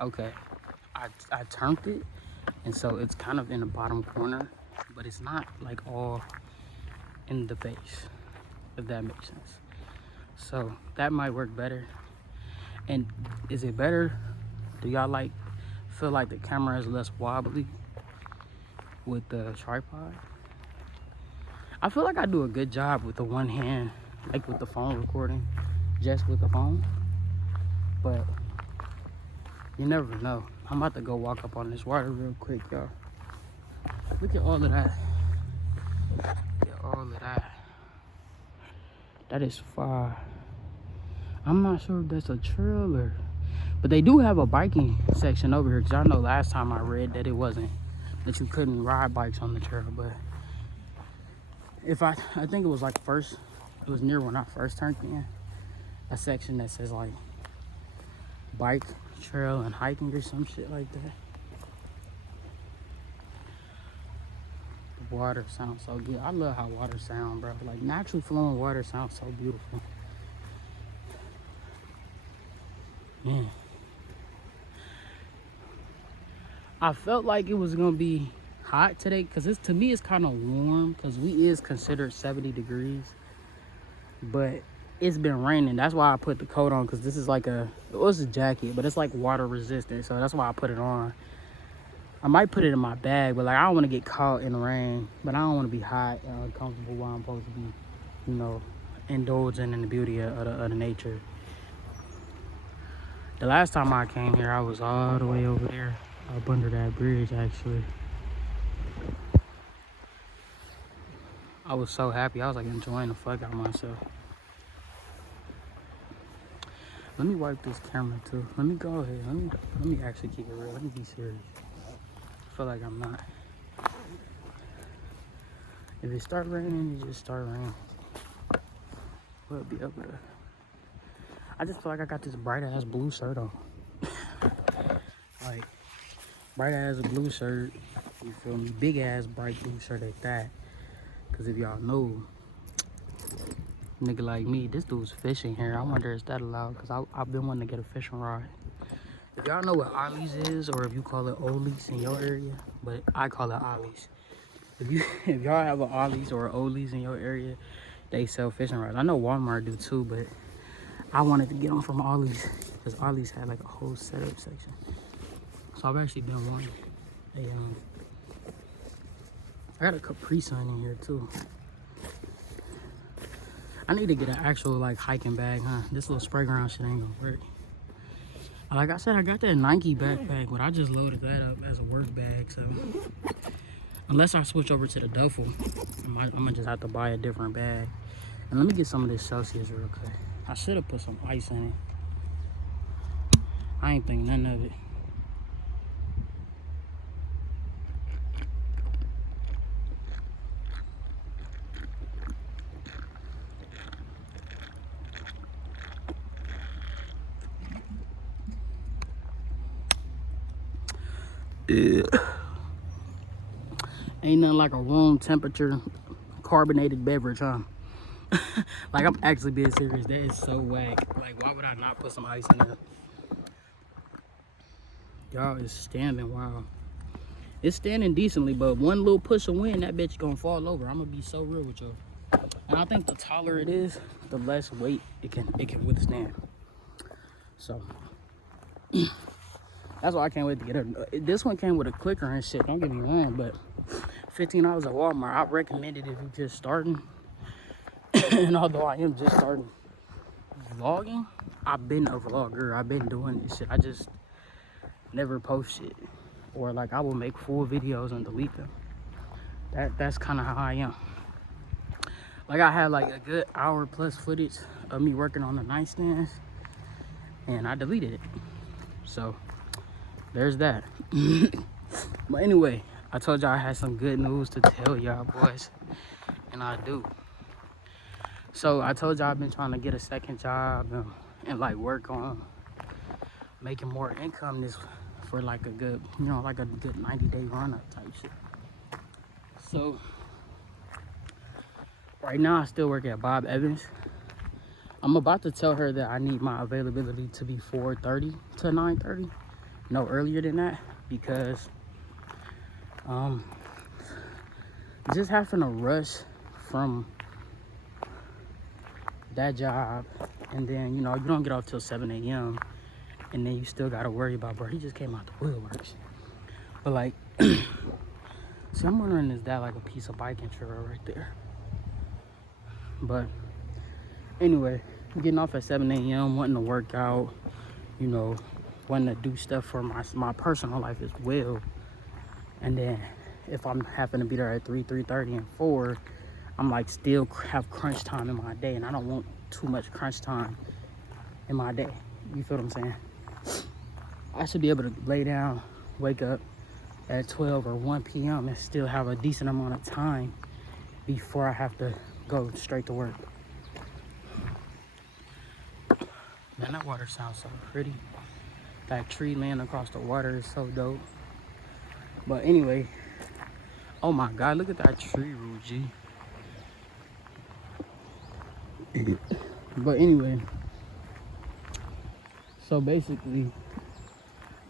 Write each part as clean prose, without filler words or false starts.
Okay, I turned it, and so it's kind of in the bottom corner, but it's not like all in the face, if that makes sense. So that might work better. And is it better? Do y'all like feel like the camera is less wobbly with the tripod? I feel like I do a good job with the one hand, like with the phone recording, just with the phone. But you never know. I'm about to go walk up on this water real quick, y'all. Look at all of that. Look at all of that. That is far. I'm not sure if that's a trail or, but they do have a biking section over here. Cause I know last time I read that it wasn't, that you couldn't ride bikes on the trail. But if I think it was like first, it was near when I first turned in, a section that says like bike trail and hiking or some shit like that. The water sounds so good. I love how water sounds, bro. Like naturally flowing water sounds so beautiful. Man, I felt like it was gonna be hot today because it's, to me, it's kind of warm because we is considered 70 degrees, but it's been raining. That's why I put the coat on, because this is like a, it was a jacket, but it's like water resistant, so that's why I put it on. I might put it in my bag, but like I don't want to get caught in the rain, but I don't want to be hot and uncomfortable while I'm supposed to be, you know, indulging in the beauty of the nature. The last time I came here, I was all the way over there, up under that bridge, actually. I was so happy. I was like enjoying the fuck out of myself. Let me wipe this camera too. Let me go ahead. Let me actually keep it real. Let me be serious. I feel like I'm not. If it start raining, it just start raining. We'll be able to. I just feel like I got this bright ass blue shirt on. Like bright ass blue shirt. You feel me? Big ass bright blue shirt at that. Cause if y'all know, nigga like me, this dude's fishing here. I wonder is that allowed? Cause I've been wanting to get a fishing rod. If y'all know what ollies is, or if you call it ollies in your area, but I call it ollies. If y'all have an ollies or ollies in your area, they sell fishing rods. I know Walmart do too, but I wanted to get them from Ollie's because Ollie's had like a whole setup section. So I've actually been wanting a I got a Capri Sun in here too. I need to get an actual like hiking bag, huh? This little spray ground shit ain't gonna work. Like I said, I got that Nike backpack, but I just loaded that up as a work bag, so unless I switch over to the duffel, I'm gonna just have to buy a different bag. And let me get some of this Celsius real quick. I should have put some ice in it. I ain't think none of it. Ain't nothing like a room temperature carbonated beverage, huh? Like I'm actually being serious. That is so whack. Like why would I not put some ice in it? Y'all is standing, wow. It's standing decently, but one little push of wind, that bitch gonna fall over. I'm gonna be so real with you. And I think the taller it is, the less weight it can withstand. So that's why I can't wait to get it. This one came with a clicker and shit, don't get me wrong, but $15 at Walmart, I recommend it if you're just starting. And although I am just starting vlogging, I've been a vlogger. I've been doing this shit. I just never post shit. Or like I will make full videos and delete them. That's kind of how I am. Like I had like a good hour plus footage of me working on the nightstands, and I deleted it. So there's that. But anyway, I told y'all I had some good news to tell y'all boys, and I do. So I told y'all I've been trying to get a second job and like work on making more income this for like a good, you know, like a good 90-day run up type shit. So right now I still work at Bob Evans. I'm about to tell her that I need my availability to be 4:30 to 9:30, no earlier than that, because just having to rush from that job, and then you don't get off till 7 a.m. and then you still gotta worry about, bro, he just came out the woodworks. But like, see, I'm wondering, is that like a piece of biking trail right there? But anyway, getting off at 7 a.m., wanting to work out, wanting to do stuff for my personal life as well. And then if I'm having to be there at 3:30, and 4, I'm like still have crunch time in my day, and I don't want too much crunch time in my day. You feel what I'm saying? I should be able to lay down, wake up at 12 or 1 p.m. and still have a decent amount of time before I have to go straight to work. Man, that water sounds so pretty. That tree laying across the water is so dope. But anyway, oh my God, look at that tree root, G. But anyway, so basically,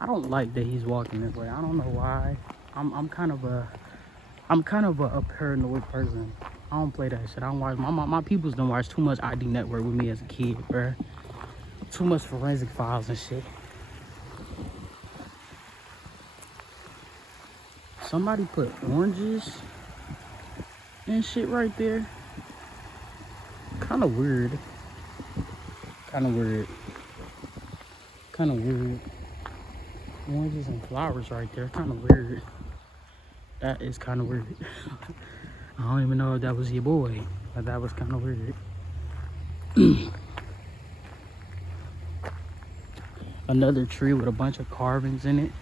I don't like that he's walking this way. I don't know why. I'm kind of a paranoid person. I don't play that shit. I don't watch. My peoples don't watch too much ID Network with me as a kid, bruh. Too much Forensic Files and shit. Somebody put oranges and shit right there. Kind of weird. Oranges and flowers right there. Kind of weird. That is kind of weird. I don't even know if that was your boy, but that was kind of weird. Another tree with a bunch of carvings in it.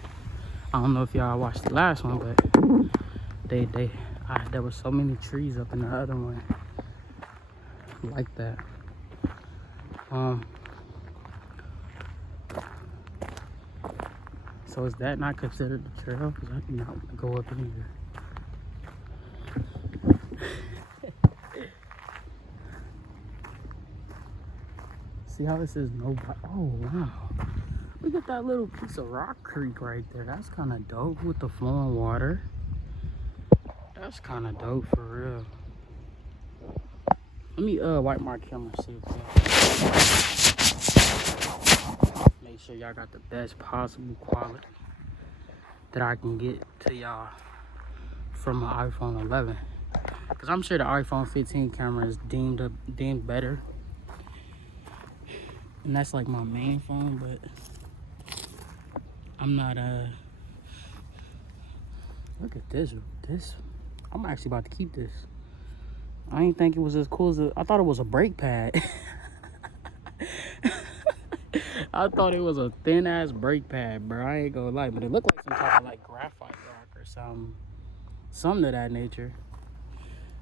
I don't know if y'all watched the last one, but there were so many trees up in the other one like that. So is that not considered the trail? Because I do not want to go up in here. See how this is nobody? Oh wow! Look at that little piece of rock creek right there. That's kind of dope with the flowing water. That's kind of dope for real. Let me wipe my camera, see if make sure y'all got the best possible quality that I can get to y'all from my iPhone 11. Cause I'm sure the iPhone 15 camera is deemed better, and that's like my main phone. But I'm not look at this. I'm actually about to keep this. I didn't think it was as cool as I thought it was a brake pad. I thought it was a thin ass brake pad, bro. I ain't gonna lie, but it looked like some type of like graphite rock or something of that nature.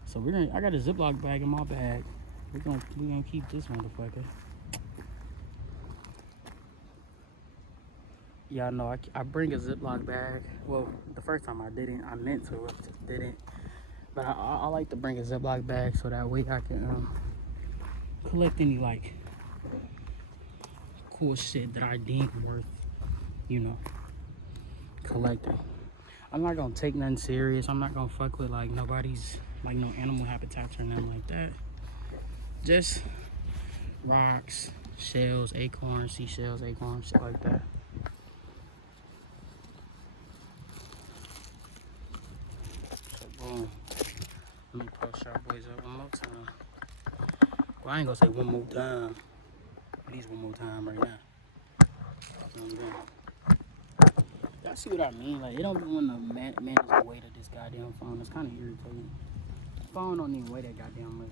So I got a Ziploc bag in my bag. We're gonna keep this motherfucker. Y'all know I bring a Ziploc bag. Well, the first time I didn't. I meant to, I just didn't. But I like to bring a Ziploc bag so that way I can collect any like cool shit that I deem worth, collecting. I'm not gonna take nothing serious. I'm not gonna fuck with like nobody's like no animal habitats or nothing like that. Just rocks, shells, acorns, seashells, acorns, shit like that. So boom. Let me post y'all boys up one more time. Well, I ain't gonna say one more time. At least one more time right now. You know what I'm saying? Y'all see what I mean? Like, it don't be wanting to manage the weight of this goddamn phone. It's kind of irritating. The phone don't even weigh that goddamn much.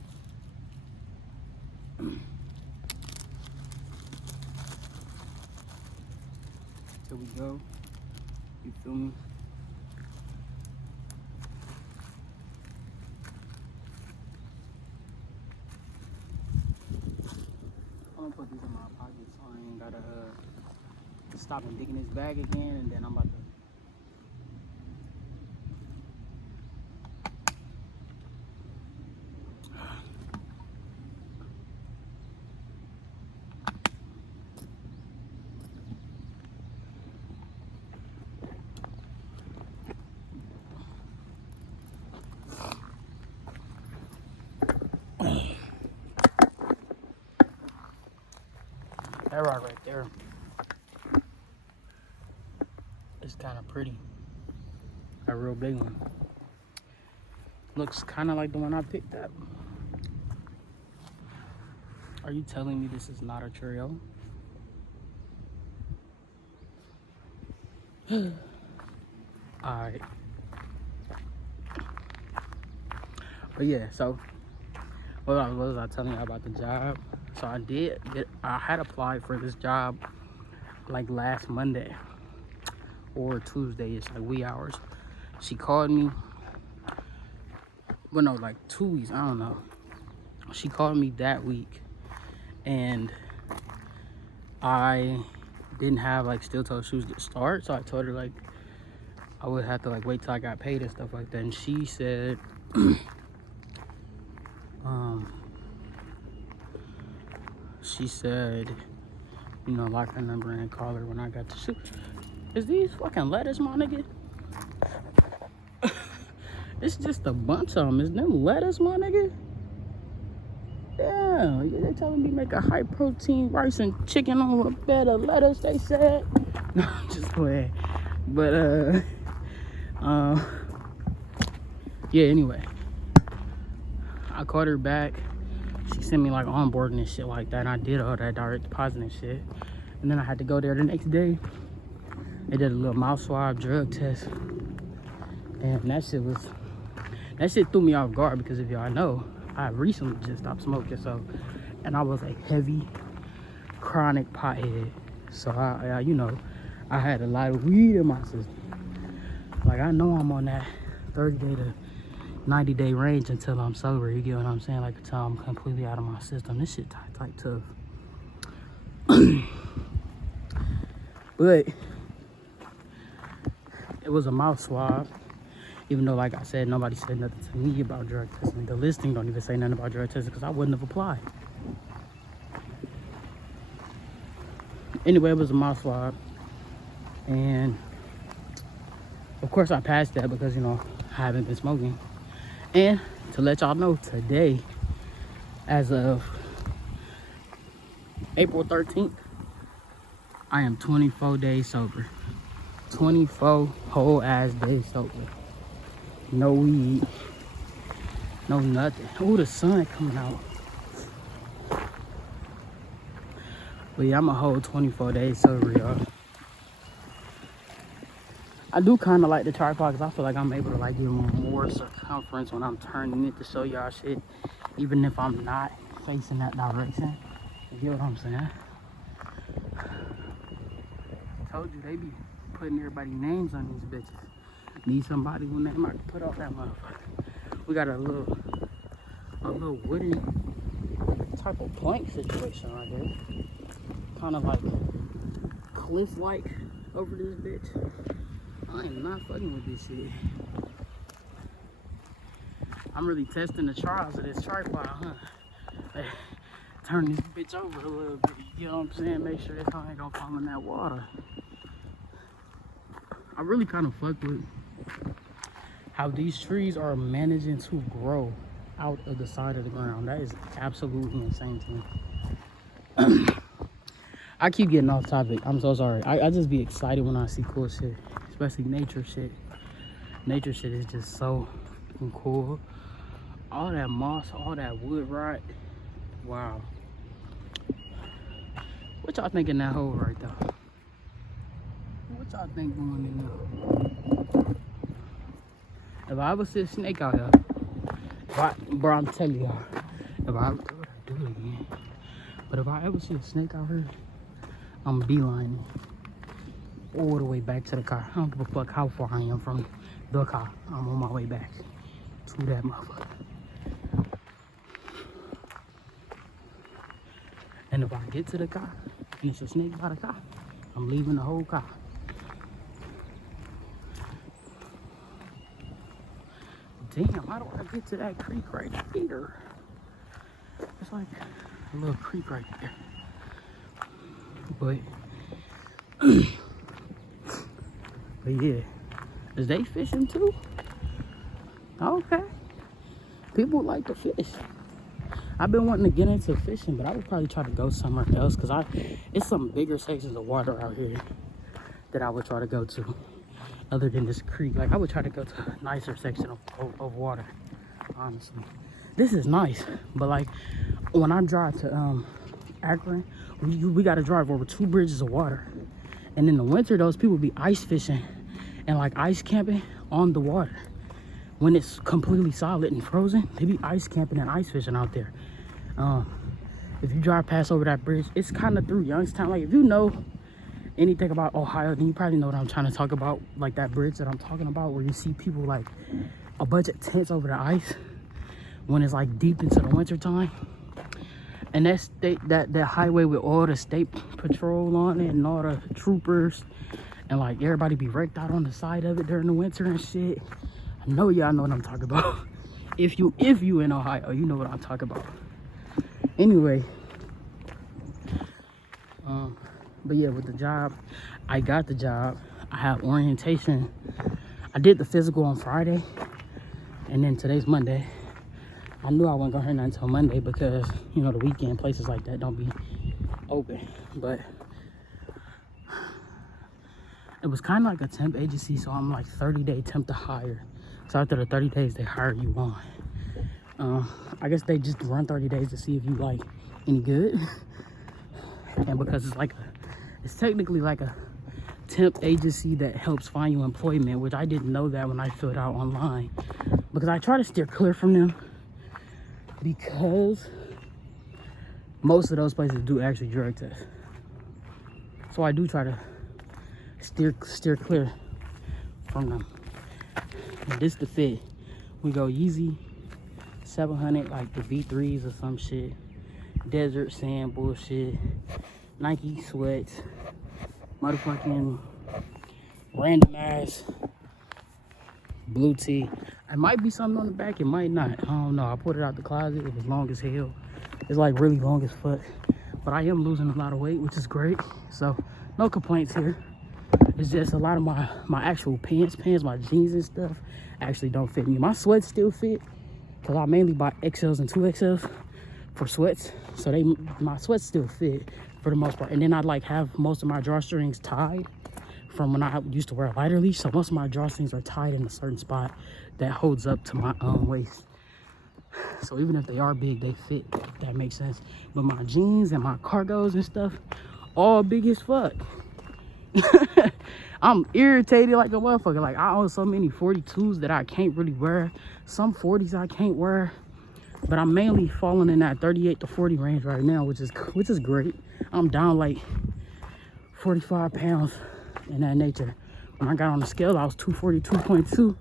Here we go. You feel me? I'm gonna put these in my pocket so I ain't gotta stop and dig in this bag again, and then I'm about to rock right there is kind of pretty. A real big one. Looks kind of like the one I picked up. Are you telling me this is not a trio? Alright. But yeah, so what was I telling you about the job? So I had applied for this job like last Monday or Tuesday. It's like wee hours. She called me. Well, no, like 2 weeks. I don't know. She called me that week, and I didn't have like steel toe shoes to start. So I told her like I would have to like wait till I got paid and stuff like that. And she said, she said, you know, lock her number and call her when I got the shoes. Is these fucking lettuce, my nigga? It's just a bunch of them. Is them lettuce, my nigga? Yeah, they telling me make a high protein rice and chicken on a bed of lettuce, they said. No, I'm just playing. But, yeah, anyway. I called her back. She sent me like onboarding and shit like that. And I did all that direct deposit and shit. And then I had to go there the next day. They did a little mouth swab, drug test. And that shit threw me off guard because if y'all know, I recently just stopped smoking. So, and I was a heavy, chronic pothead. So I you know, I had a lot of weed in my system. Like I know I'm on that 30-day to 90-day range until I'm sober. You get what I'm saying? Like until I'm completely out of my system. This shit tight tough. But it was a mouth swab. Even though, like I said, nobody said nothing to me about drug testing. The listing don't even say nothing about drug testing because I wouldn't have applied. Anyway, it was a mouth swab. And, of course, I passed that because, you know, I haven't been smoking. And to let y'all know, today, as of April 13th, I am 24 days sober. 24 whole ass days sober. No weed. No nothing. Oh, the sun coming out. But yeah, I'm a whole 24 days sober, y'all. I do kind of like the tripod because I feel like I'm able to like give more circumference when I'm turning it to show y'all shit. Even if I'm not facing that direction. You get what I'm saying? I told you, they be putting everybody's names on these bitches. Need somebody who name I can put off that motherfucker. We got a little wooden type of plank situation right here. Kind of like cliff-like over this bitch. I am not fucking with this shit. I'm really testing the trials of this tripod, huh? Hey, turn this bitch over a little bit, you know what I'm saying? Make sure this hoe ain't gonna fall in that water. I really kind of fuck with how these trees are managing to grow out of the side of the ground. That is absolutely insane to me. I keep getting off topic. I'm so sorry. I just be excited when I see cool shit, especially nature shit. Nature shit is just so fucking cool. All that moss, all that wood rot. Wow. What y'all think in that hole right there? What y'all think going in there? If I ever see a snake out here, bro, I'm telling y'all, if I ever do it again, but if I ever see a snake out here, I'm beelining all the way back to the car. I don't give a fuck how far I am from the car. I'm on my way back to that motherfucker. And if I get to the car and it's a snake by the car, I'm leaving the whole car. Damn, how do I get to that creek right here? It's like a little creek right there. But yeah, is they fishing too? Okay. People like to fish. I've been wanting to get into fishing, but I would probably try to go somewhere else because it's some bigger sections of water out here that I would try to go to other than this creek. Like I would try to go to a nicer section of water, honestly. This is nice, but like when I drive to Akron, we got to drive over 2 bridges of water. And in the winter, those people be ice fishing and like ice camping on the water. When it's completely solid and frozen, they be ice camping and ice fishing out there. If you drive past over that bridge, it's kind of through Youngstown. Like if you know anything about Ohio, then you probably know what I'm trying to talk about. Like that bridge that I'm talking about, where you see people like a bunch of tents over the ice when it's like deep into the winter time. And that highway with all the state patrol on it and all the troopers, and like everybody be wrecked out on the side of it during the winter and shit. I know y'all know what I'm talking about. If you in Ohio, you know what I'm talking about. Anyway, but yeah, with the job, I got the job. I have orientation. I did the physical on Friday, and then today's Monday. I knew I wasn't gonna hear nothing until Monday because, you know, the weekend places like that don't be open. But it was kind of like a temp agency, so I'm like 30-day temp to hire. So after the 30 days, they hire you on. I guess they just run 30 days to see if you like any good. And because it's technically like a temp agency that helps find you employment, which I didn't know that when I filled out online, because I try to steer clear from them, because most of those places do actually drug tests. So I do try to steer clear from them. And this the fit. We go Yeezy 700, like the V3s or some shit. Desert sand bullshit. Nike sweats. Motherfucking random ass blue tee. It might be something on the back, it might not. I don't know. I put it out the closet. It was long as hell. It's like really long as fuck. But I am losing a lot of weight, which is great. So no complaints here. It's just a lot of my actual pants, my jeans and stuff actually don't fit me. My sweats still fit because I mainly buy XLs and 2XLs for sweats. So my sweats still fit for the most part. And then I like have most of my drawstrings tied from when I used to wear a lighter leash. So most of my drawstrings are tied in a certain spot that holds up to my waist. So even if they are big, they fit, if that makes sense. But my jeans and my cargos and stuff, all big as fuck. I'm irritated like a motherfucker. Like I own so many 42s that I can't really wear. Some 40s I can't wear. But I'm mainly falling in that 38 to 40 range right now, which is great. I'm down like 45 pounds in that nature. When I got on the scale, I was 242.2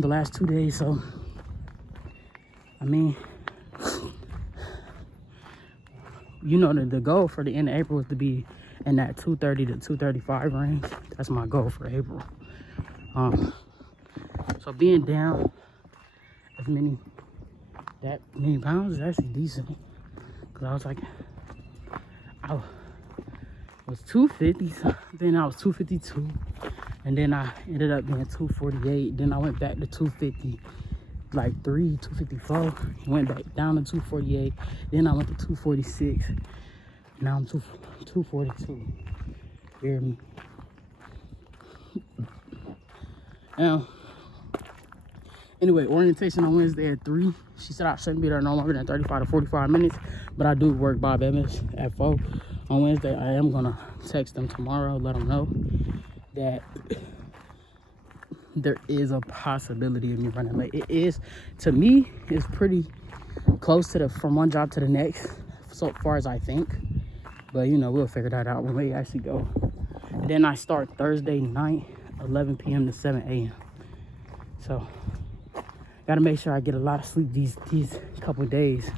the last 2 days. So I mean, you know, the goal for the end of April is to be in that 230 to 235 range. That's my goal for April. So being down that many pounds is actually decent. Cause I was like, I was 250, then I was 252, and then I ended up being 248. Then I went back to 250, like 254. Went back down to 248. Then I went to 246. Now I'm 242. You hear me? Now, anyway, orientation on Wednesday at 3. She said I shouldn't be there no longer than 35 to 45 minutes, but I do work Bob Evans at 4 on Wednesday. I am gonna text them tomorrow, let them know that there is a possibility of me running late. It is, to me, it's pretty close to from one job to the next, so far as I think. But you know, we'll figure that out when we actually go. And then I start Thursday night, 11 p.m. to 7 a.m. So gotta make sure I get a lot of sleep these couple days.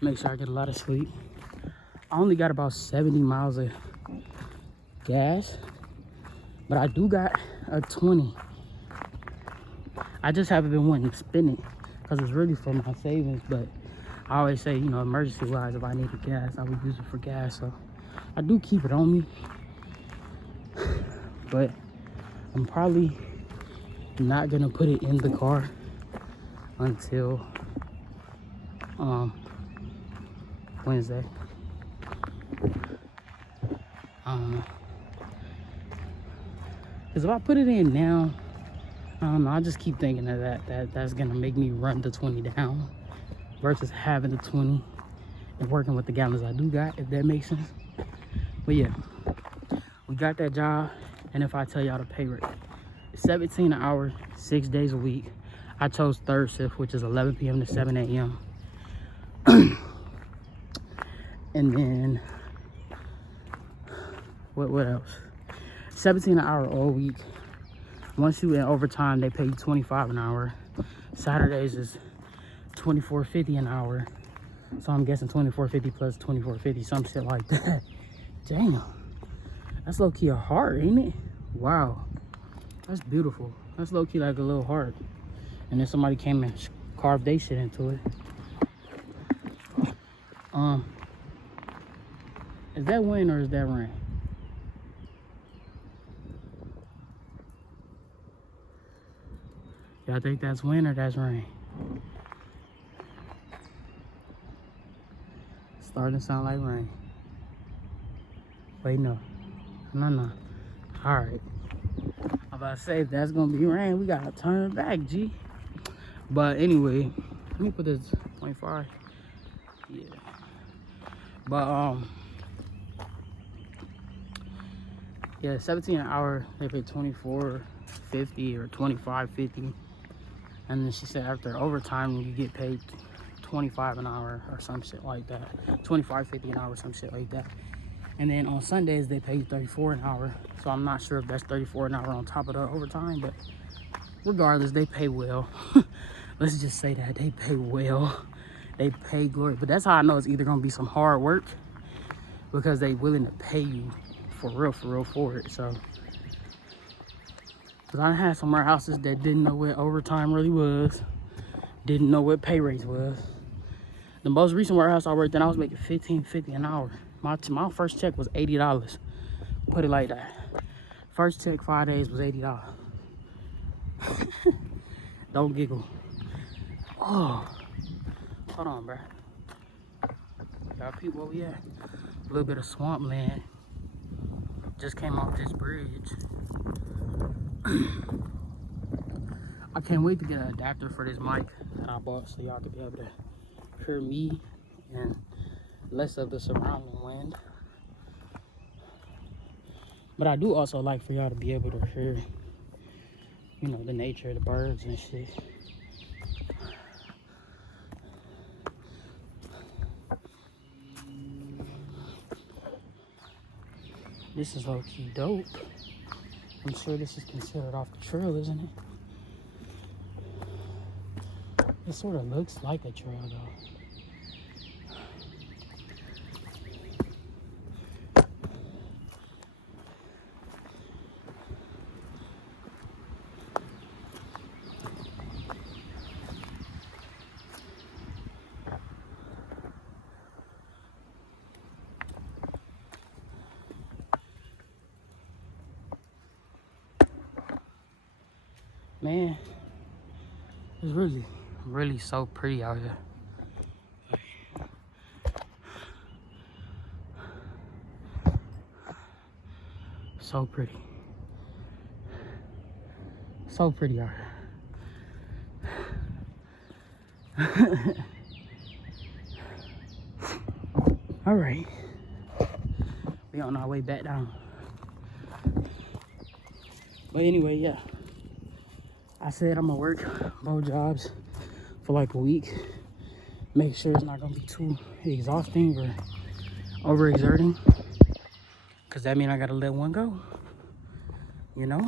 Make sure I get a lot of sleep. I only got about 70 miles of gas, but I do got a 20. I just haven't been wanting to spend it because it's really for my savings. But I always say, you know, emergency wise, if I needed gas, I would use it for gas. So I do keep it on me, but I'm probably not gonna put it in the car until Wednesday. Because if I put it in now, I don't know, I just keep thinking of that's gonna make me run the 20 down versus having the 20 and working with the gallons I do got, if that makes sense. But yeah, we got that job, and if I tell y'all the pay rate, it's $17 an hour, 6 days a week. I chose third shift, which is 11 p.m. to 7 a.m. And then what else? 17 an hour all week. Once you in overtime, they pay you 25 an hour. Saturdays is $24.50 an hour. So I'm guessing $24.50 plus $24.50, some shit like that. Damn, that's low-key a heart, ain't it? Wow, that's beautiful. That's low-key like a little heart. And then somebody came and carved their shit into it. Is that wind or is that rain? Y'all think that's wind or that's rain? Starting to sound like rain. Wait, no. No. Alright. I'm about to say, if that's gonna be rain, we gotta turn back, G. But anyway, let me put this 25. Yeah. But yeah, 17 an hour, they pay $24.50 or $25.50. And then she said after overtime you get paid 25 an hour or some shit like that. 25.50 an hour, some shit like that. And then on Sundays they pay you 34 an hour. So I'm not sure if that's 34 an hour on top of the overtime, but regardless, they pay well. Let's just say that they pay well. They pay glory. But that's how I know it's either gonna be some hard work, because they willing to pay you for real for it. So, because I had some warehouses that didn't know what overtime really was, didn't know what pay rates was. The most recent warehouse I worked in, I was making $15.50 an hour. My first check was $80. Put it like that. First check 5 days was $80. Don't giggle. Oh, hold on, bro. Y'all peep where we at? A little bit of swampland. Just came off this bridge. I can't wait to get an adapter for this mic that I bought, so y'all can be able to hear me and less of the surrounding wind. But I do also like for y'all to be able to hear, you know, the nature of the birds and shit. This is low-key dope. I'm sure this is considered off the trail, isn't it? It sort of looks like a trail, though. Man, it's really so pretty out here. So pretty. So pretty out here. All right. We on our way back down. But anyway, yeah. I said I'm gonna work both jobs for like a week. Make sure it's not gonna be too exhausting or overexerting. Cause that means I gotta let one go. You know?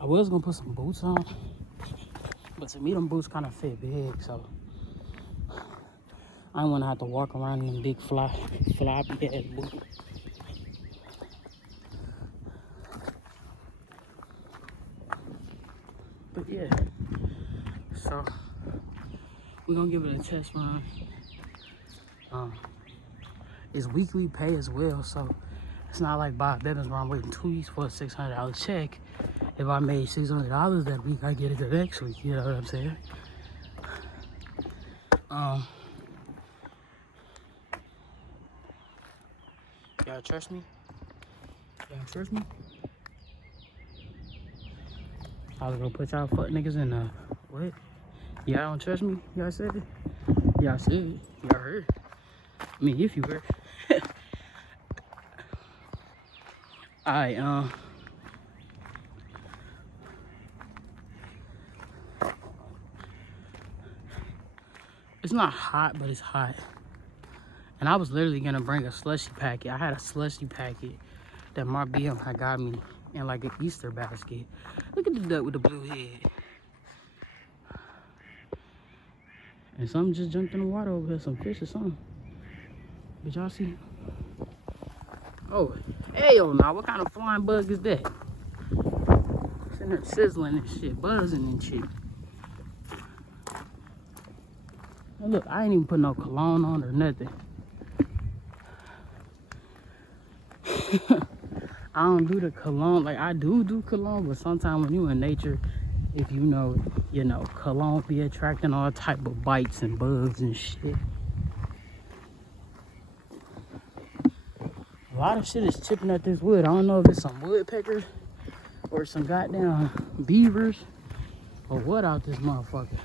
I was gonna put some boots on, but to me them boots kind of fit big, so I don't want to have to walk around in them big floppy ass boots. But yeah, so we're gonna give it a test run. It's weekly pay as well, so it's not like Bob Bevins where I'm waiting 2 weeks for a $600 check. If I made $600 that week, I get it the next week. You know what I'm saying? Y'all trust me? Y'all trust me? I was gonna put y'all fuck niggas in what? Y'all don't trust me? Y'all said it? Y'all said it. Y'all heard. I mean, if you heard. Alright, it's not hot, but it's hot. And I was literally gonna bring a slushy packet. I had a slushy packet that my BM had got me in like an Easter basket. Look at the duck with the blue head. And something just jumped in the water over here, some fish or something. Did y'all see? Oh, hell no, what kind of flying bug is that? Sitting there sizzling and shit, buzzing and shit. And look, I ain't even put no cologne on or nothing. I don't do the cologne, like I do cologne, but sometimes when you in nature, if you know, cologne be attracting all type of bites and bugs and shit. A lot of shit is chipping at this wood. I don't know if it's some woodpeckers or some goddamn beavers or what out this motherfucker.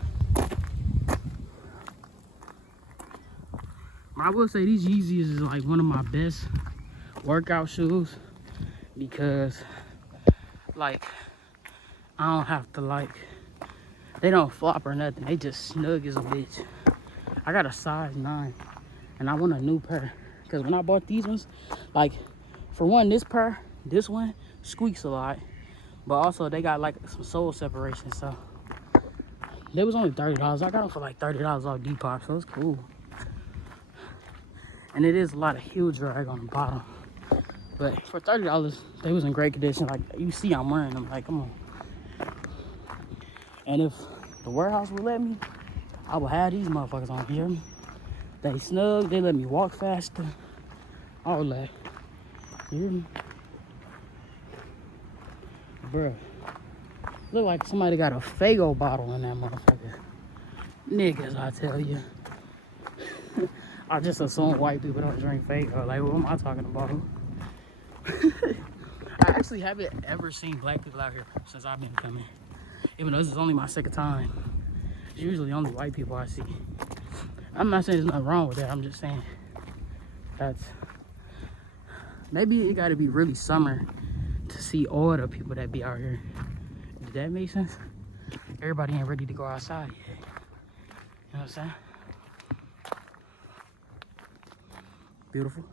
I will say these Yeezys is like one of my best workout shoes because like I don't have to like, they don't flop or nothing. They just snug as a bitch. I got a size 9 and I want a new pair because when I bought these ones, like for one, this one squeaks a lot, but also they got like some sole separation, so they was only $30. I got them for like $30 off Depop, so it's cool. And it is a lot of heel drag on the bottom, but for $30 they was in great condition. Like you see I'm wearing them, like come on. And if the warehouse would let me, I would have these motherfuckers on here. They snug, they let me walk faster, all that. You hear me? Bruh, look like somebody got a Faygo bottle in that motherfucker. Niggas, I tell you. I just assume white people don't drink Faygo. Like, what am I talking about? I actually haven't ever seen black people out here since I've been coming. Even though this is only my second time. It's usually only white people I see. I'm not saying there's nothing wrong with that. I'm just saying that's... Maybe it gotta be really summer to see all the people that be out here. Did that make sense? Everybody ain't ready to go outside yet. You know what I'm saying? Beautiful.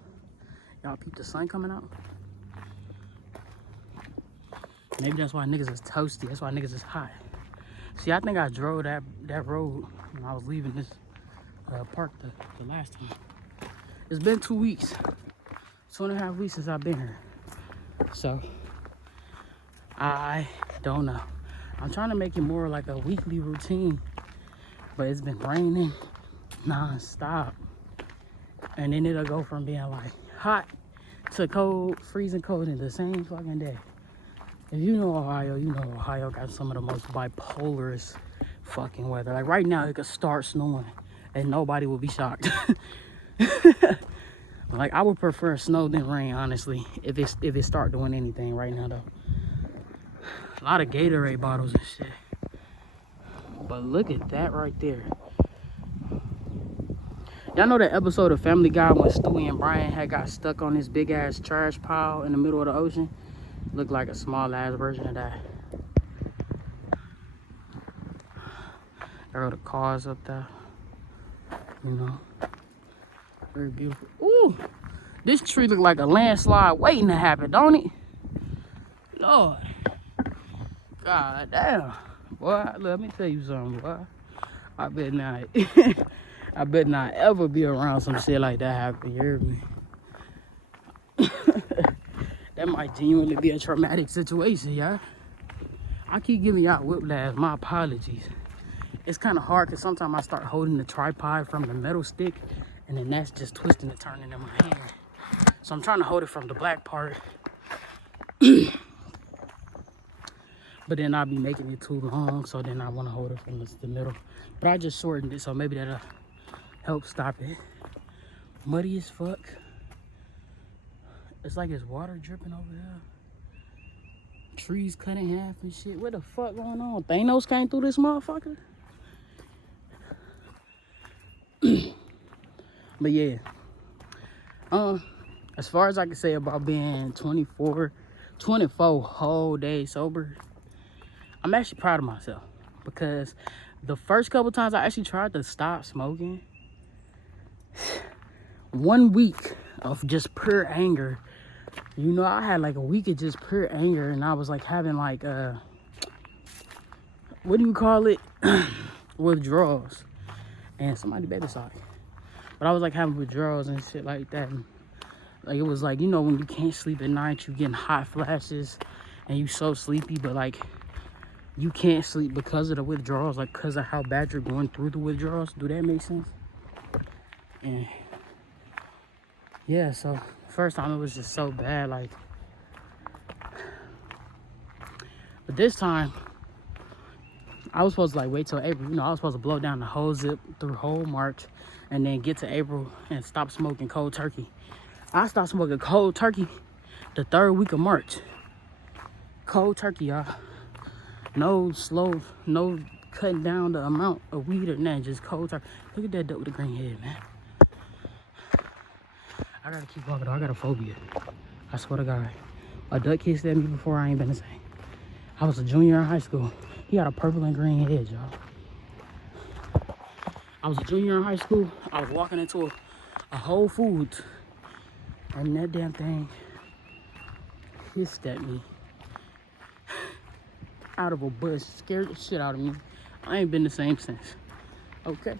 Y'all peep the sun coming out? Maybe that's why niggas is toasty. That's why niggas is hot. See, I think I drove that road when I was leaving this park the last time. It's been 2 weeks. 2.5 weeks since I've been here. So, I don't know. I'm trying to make it more like a weekly routine. But it's been raining non-stop. And then it'll go from being like hot to cold, freezing cold in the same fucking day. If you know Ohio, you know Ohio got some of the most bipolarist fucking weather. Like right now, it could start snowing and nobody will be shocked. Like I would prefer snow than rain, honestly. If it start doing anything right now, though. A lot of Gatorade bottles and shit. But look at that right there. Y'all know that episode of Family Guy when Stewie and Brian had got stuck on this big ass trash pile in the middle of the ocean? Looked like a small ass version of that. There are the cars up there. You know. Very beautiful. Ooh! This tree look like a landslide waiting to happen, don't it? Lord. God damn. Boy, let me tell you something, boy. I bet not. I bet not ever be around some shit like that happen. You hear me? That might genuinely be a traumatic situation, yeah. I keep giving y'all whiplash. My apologies. It's kind of hard because sometimes I start holding the tripod from the metal stick, and then that's just twisting and turning in my hand. So I'm trying to hold it from the black part, but then I'll be making it too long, so then I want to hold it from the middle. But I just shortened it, so maybe that'll help stop it. Muddy as fuck. It's like it's water dripping over there. Trees cut in half and shit. What the fuck going on? Thanos came through this motherfucker? But yeah. As far as I can say about being 24 whole days sober, I'm actually proud of myself. Because the first couple times I actually tried to stop smoking, 1 week of just pure anger. You know, I had like a week of just pure anger, and I was like having like what do you call it? Withdrawals. And somebody better sorry. But I was like having withdrawals and shit like that. And, like, it was like, you know, when you can't sleep at night, you getting hot flashes and you so sleepy, but like you can't sleep because of the withdrawals, like because of how bad you're going through the withdrawals. Do that make sense? And yeah, so first time it was just so bad, like, but this time I was supposed to like wait till April. You know, I was supposed to blow down the whole zip through whole March and then get to April and stop smoking cold turkey. I stopped smoking cold turkey the 3rd week of March. Cold turkey, y'all. No slow, no cutting down the amount of weed or nothing, just cold turkey. Look at that duck with the green head, man. I gotta keep walking though. I got a phobia. I swear to God. A duck kissed at me before, I ain't been the same. I was a junior in high school. He had a purple and green head, y'all. I was a junior in high school. I was walking into a Whole Foods, and that damn thing hissed at me out of a bush. Scared the shit out of me. I ain't been the same since. Okay.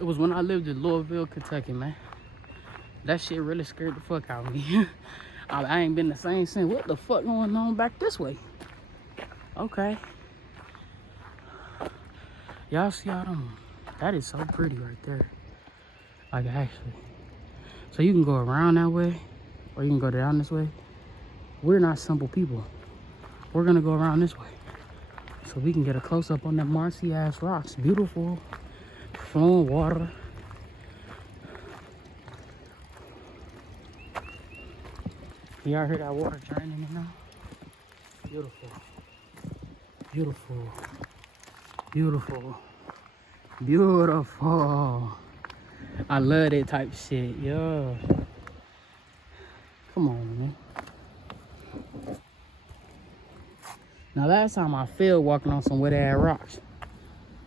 It was when I lived in Louisville, Kentucky, man. That shit really scared the fuck out of me. I ain't been the same since. What the fuck going on back this way? Okay. Y'all see all them? That is so pretty right there. Like, actually. So you can go around that way, or you can go down this way. We're not simple people. We're gonna go around this way, so we can get a close-up on that Marcy ass rocks. Beautiful, flowing water. Y'all hear that water draining in now? Beautiful. Beautiful. Beautiful. Beautiful. I love that type of shit, yo. Come on, man. Now, last time I failed walking on some wet ass rocks.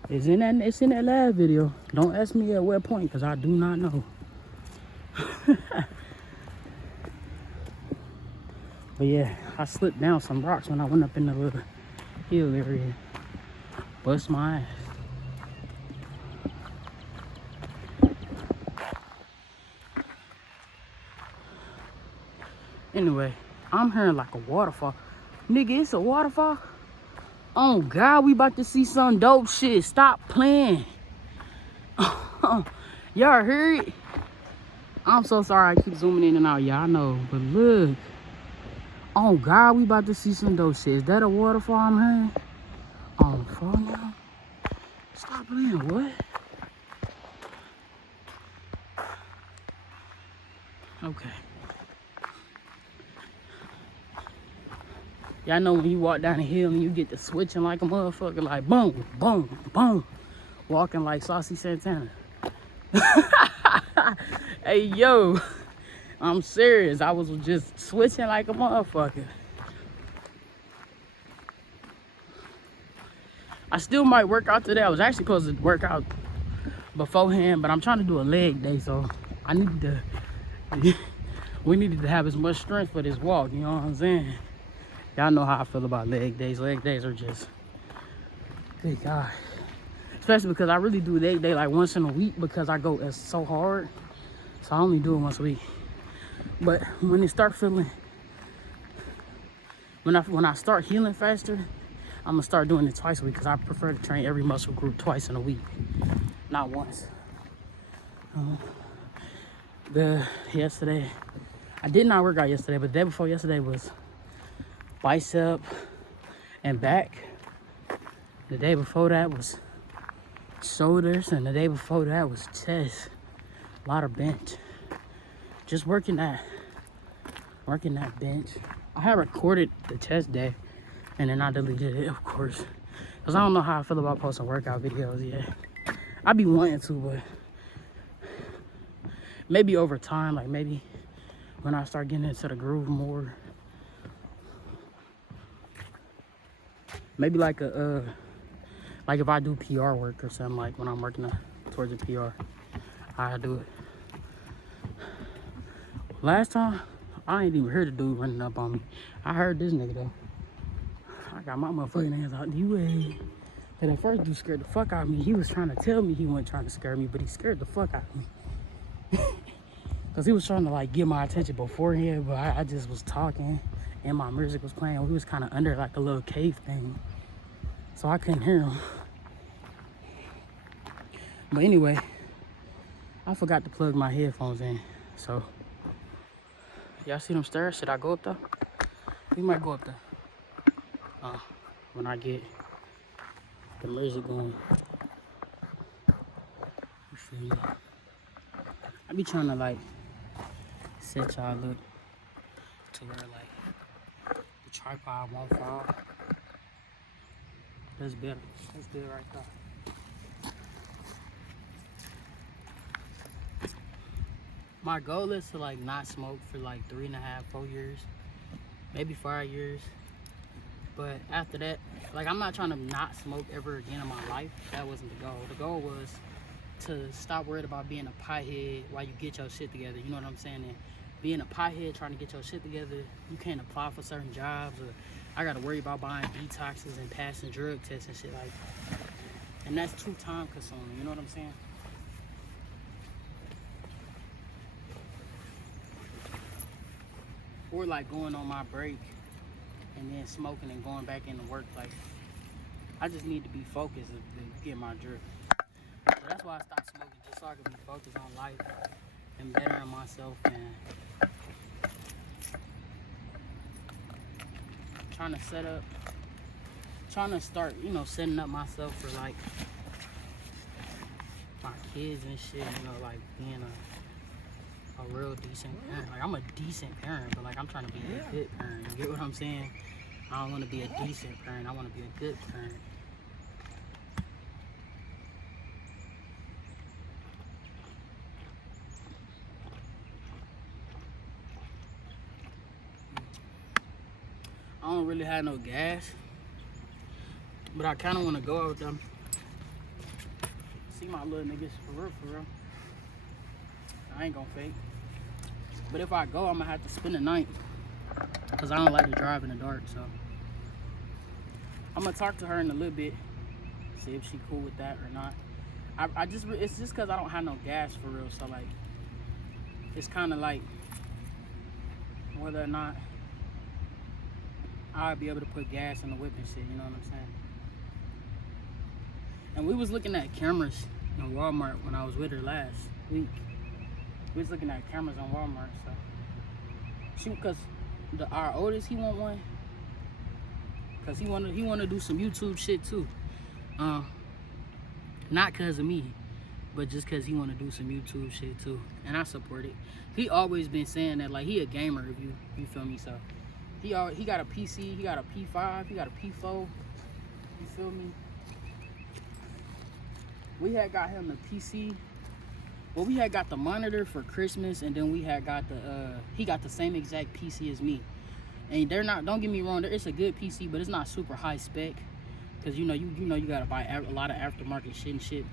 It's in that last video. Don't ask me at what point, because I do not know. But yeah, I slipped down some rocks when I went up in the little hill area. Bust my ass. Anyway, I'm hearing like a waterfall. Nigga, it's a waterfall? Oh God, we about to see some dope shit. Stop playing. Y'all heard it? I'm so sorry I keep zooming in and out, y'all know. But look. Oh God, we about to see some dope shit. Is that a waterfall I'm hearing? Oh fuck now. Stop playing, what? Okay. Y'all know when you walk down the hill and you get to switching like a motherfucker, like boom, boom, boom. Walking like Saucy Santana. Hey, yo. I'm serious. I was just switching like a motherfucker. I still might work out today. I was actually supposed to work out beforehand, but I'm trying to do a leg day, so I needed to, we needed to have as much strength for this walk, you know what I'm saying? Y'all know how I feel about leg days. Leg days are just, good God. Especially because I really do leg day like once in a week because I go it's so hard. So I only do it once a week. But when it start feeling, when I start healing faster I'm gonna start doing it twice a week because I prefer to train every muscle group twice in a week, not once. Yesterday, I did not work out yesterday, but the day before yesterday was bicep and back. The day before that was shoulders, and the day before that was chest. A lot of bench. Just working that bench. I had recorded the chest day, and then I deleted it, of course, because I don't know how I feel about posting workout videos yet. I be wanting to, but maybe over time, like maybe when I start getting into the groove more. Maybe like like if I do PR work or something, like when I'm working towards a PR, I do it. Last time, I ain't even heard the dude running up on me. I heard this nigga though. I got my motherfucking hands out the way. And at first, dude scared the fuck out of me. He was trying to tell me he wasn't trying to scare me, but he scared the fuck out of me. Cause he was trying to like get my attention beforehand, but I just was talking and my music was playing. We was kind of under like a little cave thing, so I couldn't hear him. But anyway, I forgot to plug my headphones in, so y'all see them stairs? Should I go up there? We might go up there when I get the music going. You feel me? I be trying to like set y'all up to where like the tripod won't fall. That's better. That's good right there. My goal is to like not smoke for like 3.5, 4 years, maybe 5 years. But after that, like I'm not trying to not smoke ever again in my life. That wasn't the goal. The goal was to stop worried about being a pothead while you get your shit together. You know what I'm saying? And being a pothead trying to get your shit together, you can't apply for certain jobs, or I gotta worry about buying detoxes and passing drug tests and shit like that. And that's too time consuming, you know what I'm saying? Or like going on my break and then smoking and going back into work. Like, I just need to be focused to get my drip. So that's why I stopped smoking, just so I can be focused on life and bettering myself and trying to start, you know, setting up myself for like my kids and shit, you know, like being a real decent parent. Like, I'm a decent parent, but like I'm trying to be a good parent. You get what I'm saying? I don't want to be a decent parent. I want to be a good parent. I don't really have no gas, but I kind of want to go out with them. See my little niggas for real. I ain't gonna fake. But if I go, I'm gonna have to spend the night, because I don't like to drive in the dark. So I'm gonna talk to her in a little bit, see if she cool with that or not. It's just because I don't have no gas for real. So like, it's kind of like whether or not I'll be able to put gas in the whip and shit, you know what I'm saying? And we was looking at cameras in Walmart when I was with her last week. We was looking at cameras on Walmart, so because our oldest, he want one, because he want to do some YouTube shit too. Not because of me, but just because he want to do some YouTube shit too, and I support it. He always been saying that, like, he a gamer, if you feel me. So he got a PC, he got a P5, he got a P4, you feel me? We had got him the PC. Well, we had got the monitor for Christmas, and then we had got he got the same exact PC as me. And they're not, don't get me wrong, it's a good PC, but it's not super high spec, because you gotta buy a lot of aftermarket shit.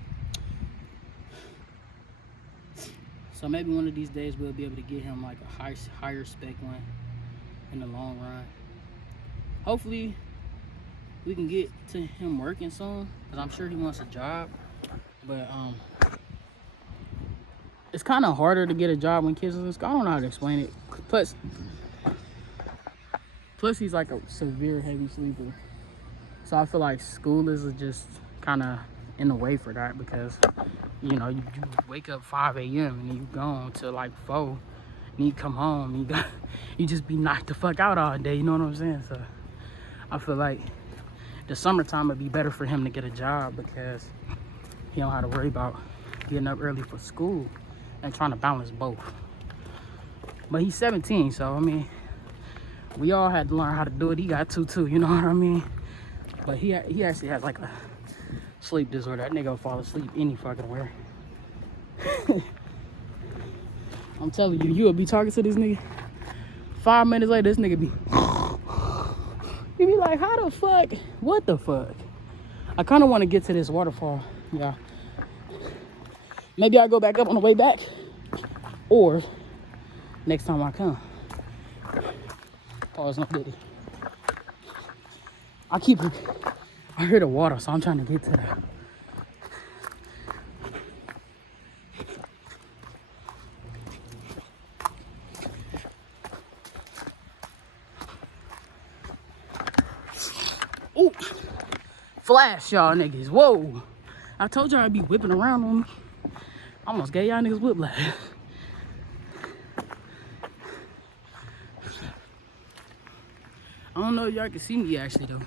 So maybe one of these days we'll be able to get him like a higher spec one in the long run. Hopefully we can get to him working soon, because I'm sure he wants a job. But it's kind of harder to get a job when kids are in school. I don't know how to explain it. Plus he's like a severe heavy sleeper. So I feel like school is just kind of in the way for that, because you know, you wake up 5 a.m. and you gone till like 4, and you come home, you just be knocked the fuck out all day, you know what I'm saying? So I feel like the summertime would be better for him to get a job, because he don't have to worry about getting up early for school and trying to balance both. But he's 17, so I mean, we all had to learn how to do it. He got two too, you know what I mean? But he actually has like a sleep disorder. That nigga will fall asleep any fucking where. I'm telling you, you will be talking to this nigga. 5 minutes later, this nigga be. You be like, how the fuck? What the fuck? I kind of want to get to this waterfall, yeah. Maybe I'll go back up on the way back, or next time I come. Pause, no diddy. I hear the water, so I'm trying to get to that. Ooh, flash y'all niggas, whoa. I told y'all I'd be whipping around on me. I almost gave y'all niggas whiplash. I don't know if y'all can see me actually though.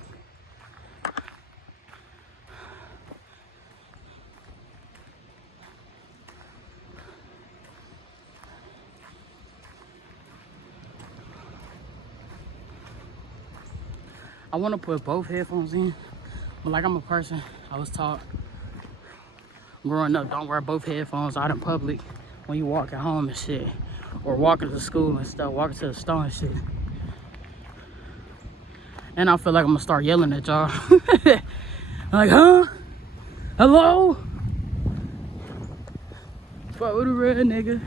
I want to put both headphones in, but like I'm a person, I was taught growing up, don't wear both headphones out in public when you walk at home and shit, or walking to school and stuff, walking to the store and shit. And I feel like I'm gonna start yelling at y'all. Like, huh? Hello? Fuck with a real nigga.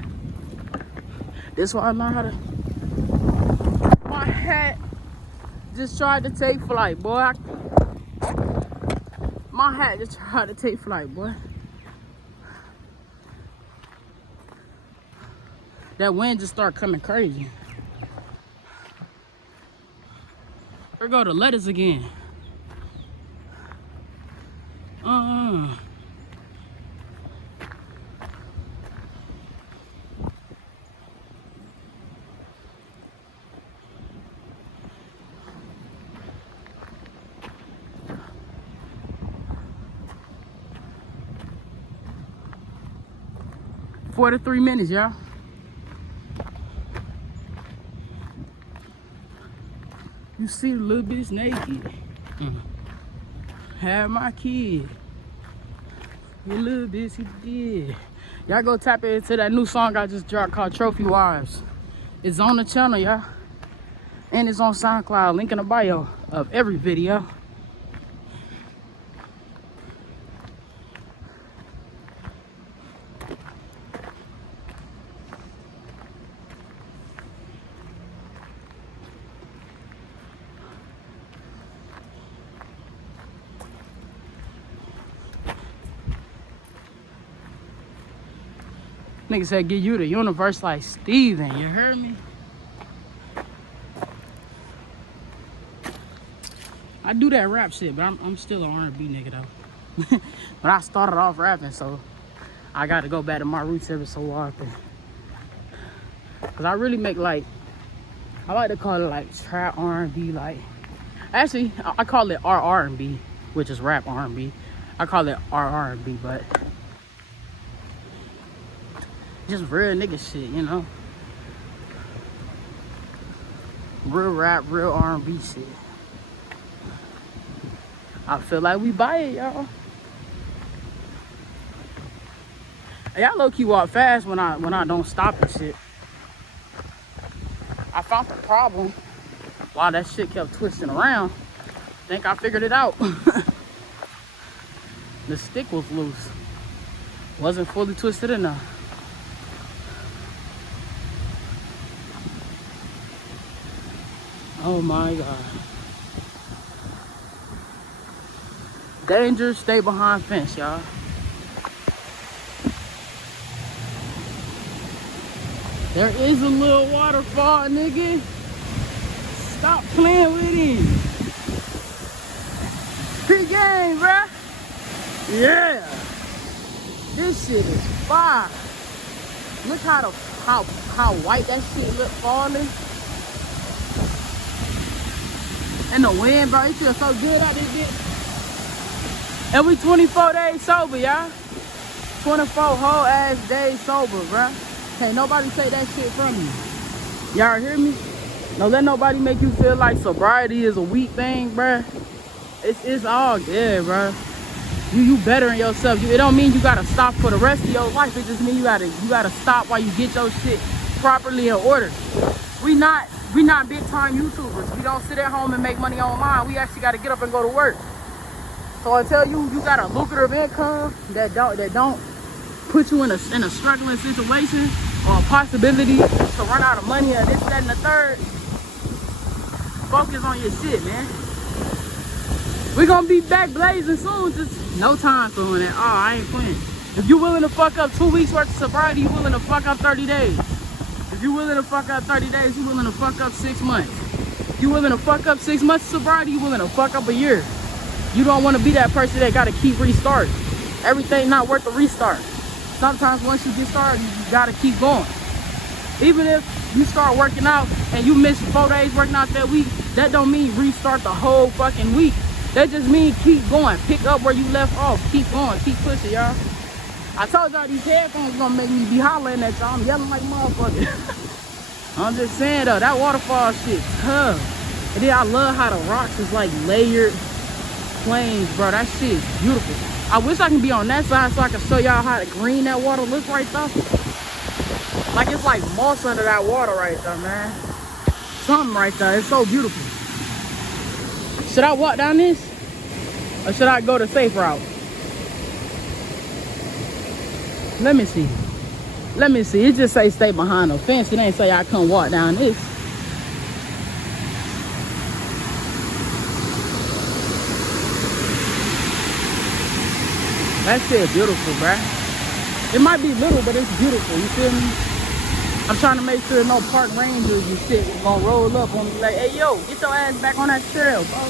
This why I learned how to. My hat just tried to take flight, boy. My hat just tried to take flight, boy. That wind just started coming crazy. Here go the letters again. 43 minutes, y'all. You see the little bitch naked. Have my kid. You little bitch, he did. Y'all go tap into that new song I just dropped called Trophy Wives. It's on the channel, y'all. And it's on SoundCloud. Link in the bio of every video. Nigga said, give you the universe like Steven, you heard me? I do that rap shit, but I'm still an R&B nigga though. But I started off rapping, so I got to go back to my roots every so often. Cause I really make like, I like to call it like trap R&B, like, actually I call it R&B, which is rap R&B. I call it R&B, but just real nigga shit, you know? Real rap, real R&B shit. I feel like we buy it, y'all. Y'all low-key walk fast when I don't stop and shit. I found the problem while that shit kept twisting around. Think I figured it out. The stick was loose. Wasn't fully twisted enough. Oh my God. Danger, stay behind fence, y'all. There is a little waterfall, nigga. Stop playing with him. game, bruh. Yeah. This shit is fire. Look how white that shit look falling. And the wind, bro, it feels so good out this bitch. And we 24 days sober, y'all. 24 whole ass days sober, bruh. Can't nobody take that shit from you. Y'all hear me? Don't let nobody make you feel like sobriety is a weak thing, bruh. It's all good, bruh. You bettering yourself. It don't mean you gotta stop for the rest of your life. It just mean you gotta stop while you get your shit properly in order. We not big time YouTubers. We don't sit at home and make money online. We actually gotta get up and go to work. So until you got a lucrative income that don't put you in a struggling situation or a possibility to run out of money or this, that, and the third, focus on your shit, man. We're gonna be back blazing soon. Just no time for that. Oh, I ain't playing. If you willing to fuck up 2 weeks worth of sobriety, you willing to fuck up 30 days. If you willing to fuck up 30 days, you willing to fuck up 6 months. You willing to fuck up 6 months of sobriety, you willing to fuck up a year. You don't want to be that person that gotta keep restarting. Everything not worth a restart. Sometimes once you get started, you gotta keep going. Even if you start working out and you miss 4 days working out that week, that don't mean restart the whole fucking week. That just means keep going. Pick up where you left off. Keep going. Keep pushing, y'all. I told y'all these headphones gonna make me be hollering at y'all. I'm yelling like motherfucker. I'm just saying though, that waterfall shit tough. And then I love how the rocks is like layered plains, bro. That shit is beautiful. I wish I can be on that side so I can show y'all how green that water looks right there. Like it's like moss under that water right there, man. Something right there. It's so beautiful. Should I walk down this? Or should I go the safe route? Let me see. Let me see. It just say stay behind the fence. It ain't say I can't walk down this. That shit beautiful, bruh. It might be little, but it's beautiful. You feel me? I'm trying to make sure no park rangers and shit is gonna roll up on me like, hey, yo, get your ass back on that trail, bro.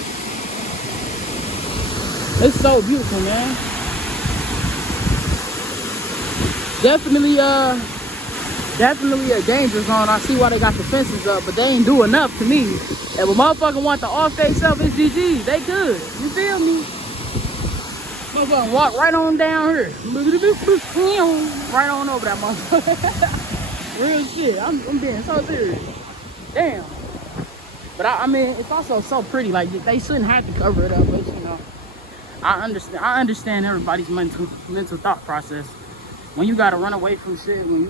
It's so beautiful, man. Definitely a danger zone. I see why they got the fences up, but they ain't do enough to me. If a motherfucker want the off they self, it's GG. They good. You feel me? Motherfucker walk right on down here. Right on over that motherfucker. Real shit. I'm being so serious. Damn. But I mean, it's also so pretty. Like they shouldn't have to cover it up, but you know, I understand everybody's mental thought process. When you gotta run away from shit, when you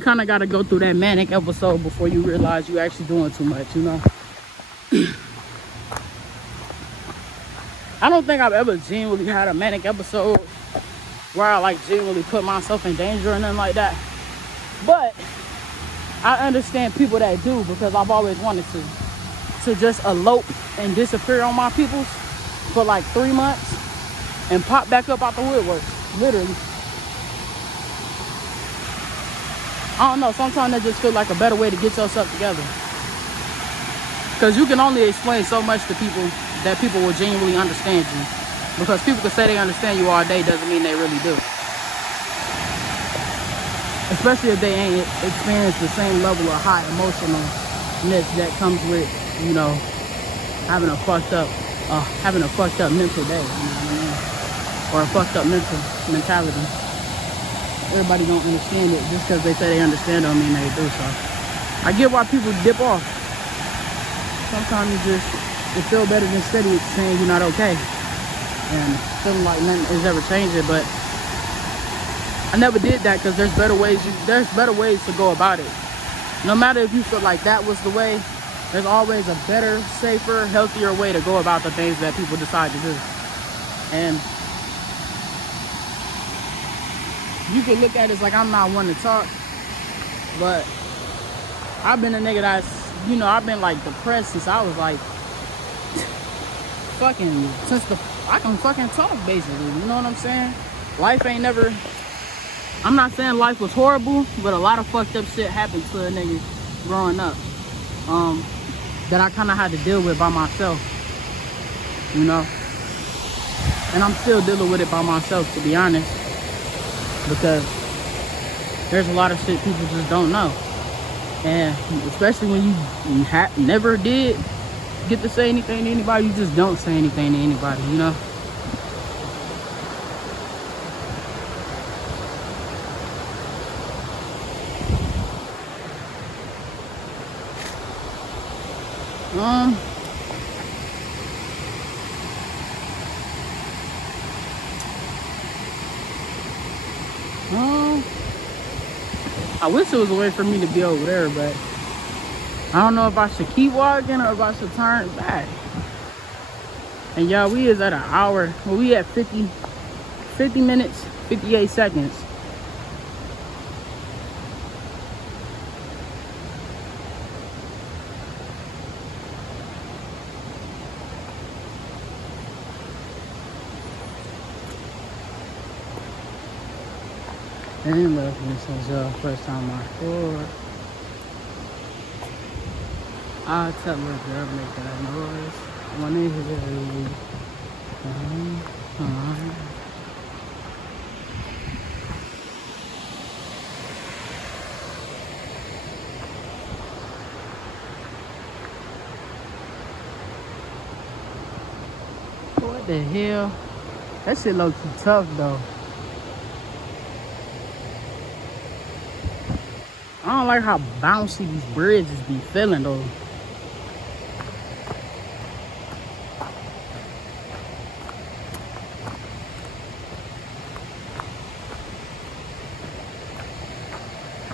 kind of gotta go through that manic episode before you realize you actually doing too much, you know. I don't think I've ever genuinely had a manic episode where I like genuinely put myself in danger or nothing like that. But I understand people that do, because I've always wanted to just elope and disappear on my peoples for like 3 months and pop back up out the woodwork, literally. I don't know, sometimes I just feel like a better way to get yourself together. Because you can only explain so much to people that people will genuinely understand you. Because people can say they understand you all day doesn't mean they really do. Especially if they ain't experienced the same level of high emotionalness that comes with, you know, having a fucked up mental day, you know what I mean? Or a fucked up mentality. Everybody don't understand it. Just because they say they understand don't mean they do. So I get why people dip off. Sometimes it feel better than steady saying you're not okay and feeling like nothing is ever changing. But I never did that because there's better ways to go about it. No matter if you feel like that was the way, there's always a better, safer, healthier way to go about the things that people decide to do. And you can look at it as like I'm not one to talk, but I've been a nigga that's, you know, I've been like depressed since I was like I can fucking talk basically, you know what I'm saying? Life ain't never, I'm not saying life was horrible, but a lot of fucked up shit happened to a nigga growing up. that I kind of had to deal with by myself, you know. And I'm still dealing with it by myself, to be honest, because there's a lot of shit people just don't know. And especially when you never did get to say anything to anybody, you just don't say anything to anybody, you know. I wish there was a way for me to be over there, but I don't know if I should keep walking or if I should turn back. And y'all, we is at an hour. Well, we at 50 minutes, 58 seconds. And love me since first time I scored. I'll tell her girl make that noise when they hear you. What the hell? That shit look too tough though. I don't like how bouncy these bridges be feeling though.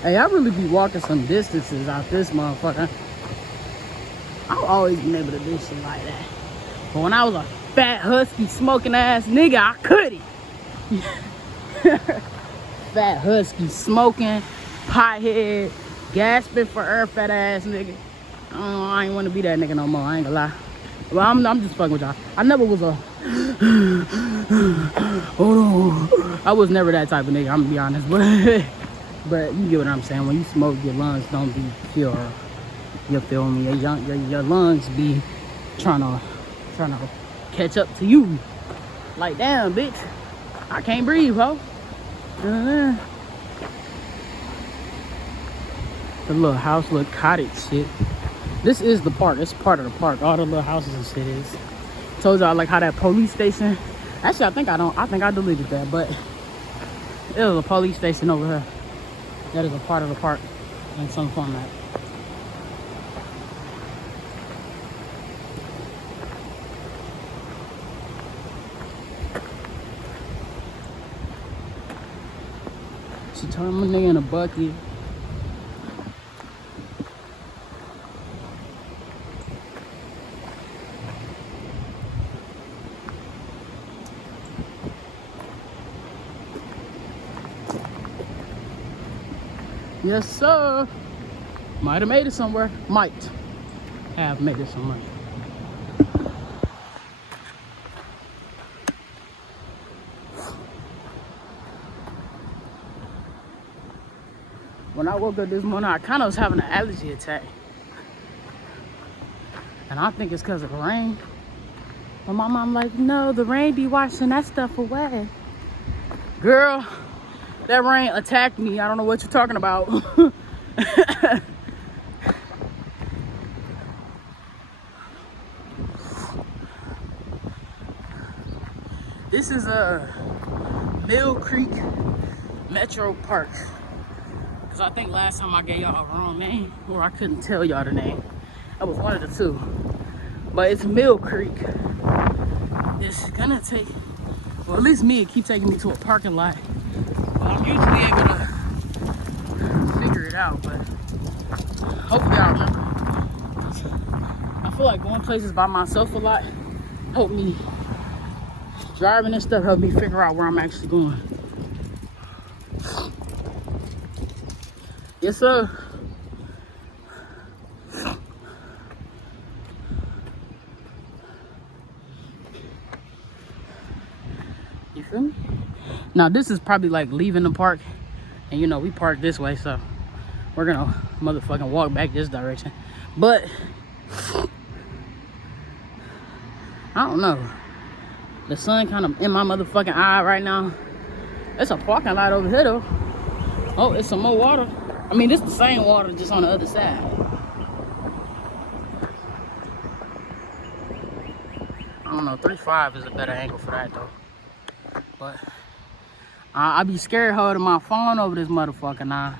Hey, I really be walking some distances out this motherfucker. I've always been able to do shit like that. But when I was a fat, husky, smoking ass nigga, I couldn't. Fat, husky, smoking, pothead, gasping for air, fat ass nigga. I ain't want to be that nigga no more. I ain't gonna lie. Well, I'm just fucking with y'all. I never was a. Hold on. I was never that type of nigga. I'm gonna be honest, but you get what I'm saying. When you smoke, your lungs don't be pure. You feel me? Your lungs be trying to catch up to you. Like, damn, bitch, I can't breathe, ho. The little house, little cottage shit. This is the park. It's part of the park. All the little houses and shit is. Told y'all like how that police station. Actually, I think I deleted that, but it was a police station over here. That is a part of the park in some format. She turned my nigga in a bucket. Yes, sir. Might have made it somewhere. Might have made it somewhere. When I woke up this morning, I kind of was having an allergy attack. And I think it's because of the rain. But my mom like, no, the rain be washing that stuff away. Girl, that rain attacked me. I don't know what you're talking about. This is a Mill Creek Metro Park. Cause I think last time I gave y'all a wrong name, or I couldn't tell y'all the name. I was one of the two. But it's Mill Creek. It's gonna take, well, at least me, it keep taking me to a parking lot. I'm usually able to figure it out, but hopefully I'll remember. I feel like going places by myself a lot help me. Driving and stuff help me figure out where I'm actually going. Yes, sir. You feel me? Now this is probably like leaving the park, and you know we park this way, so we're gonna motherfucking walk back this direction. But I don't know. The sun kind of in my motherfucking eye right now. It's a parking lot over here though. Oh, it's some more water. I mean, it's the same water, just on the other side. I don't know, 3.5 is a better angle for that though. But I be scared holding my phone over this motherfucker now.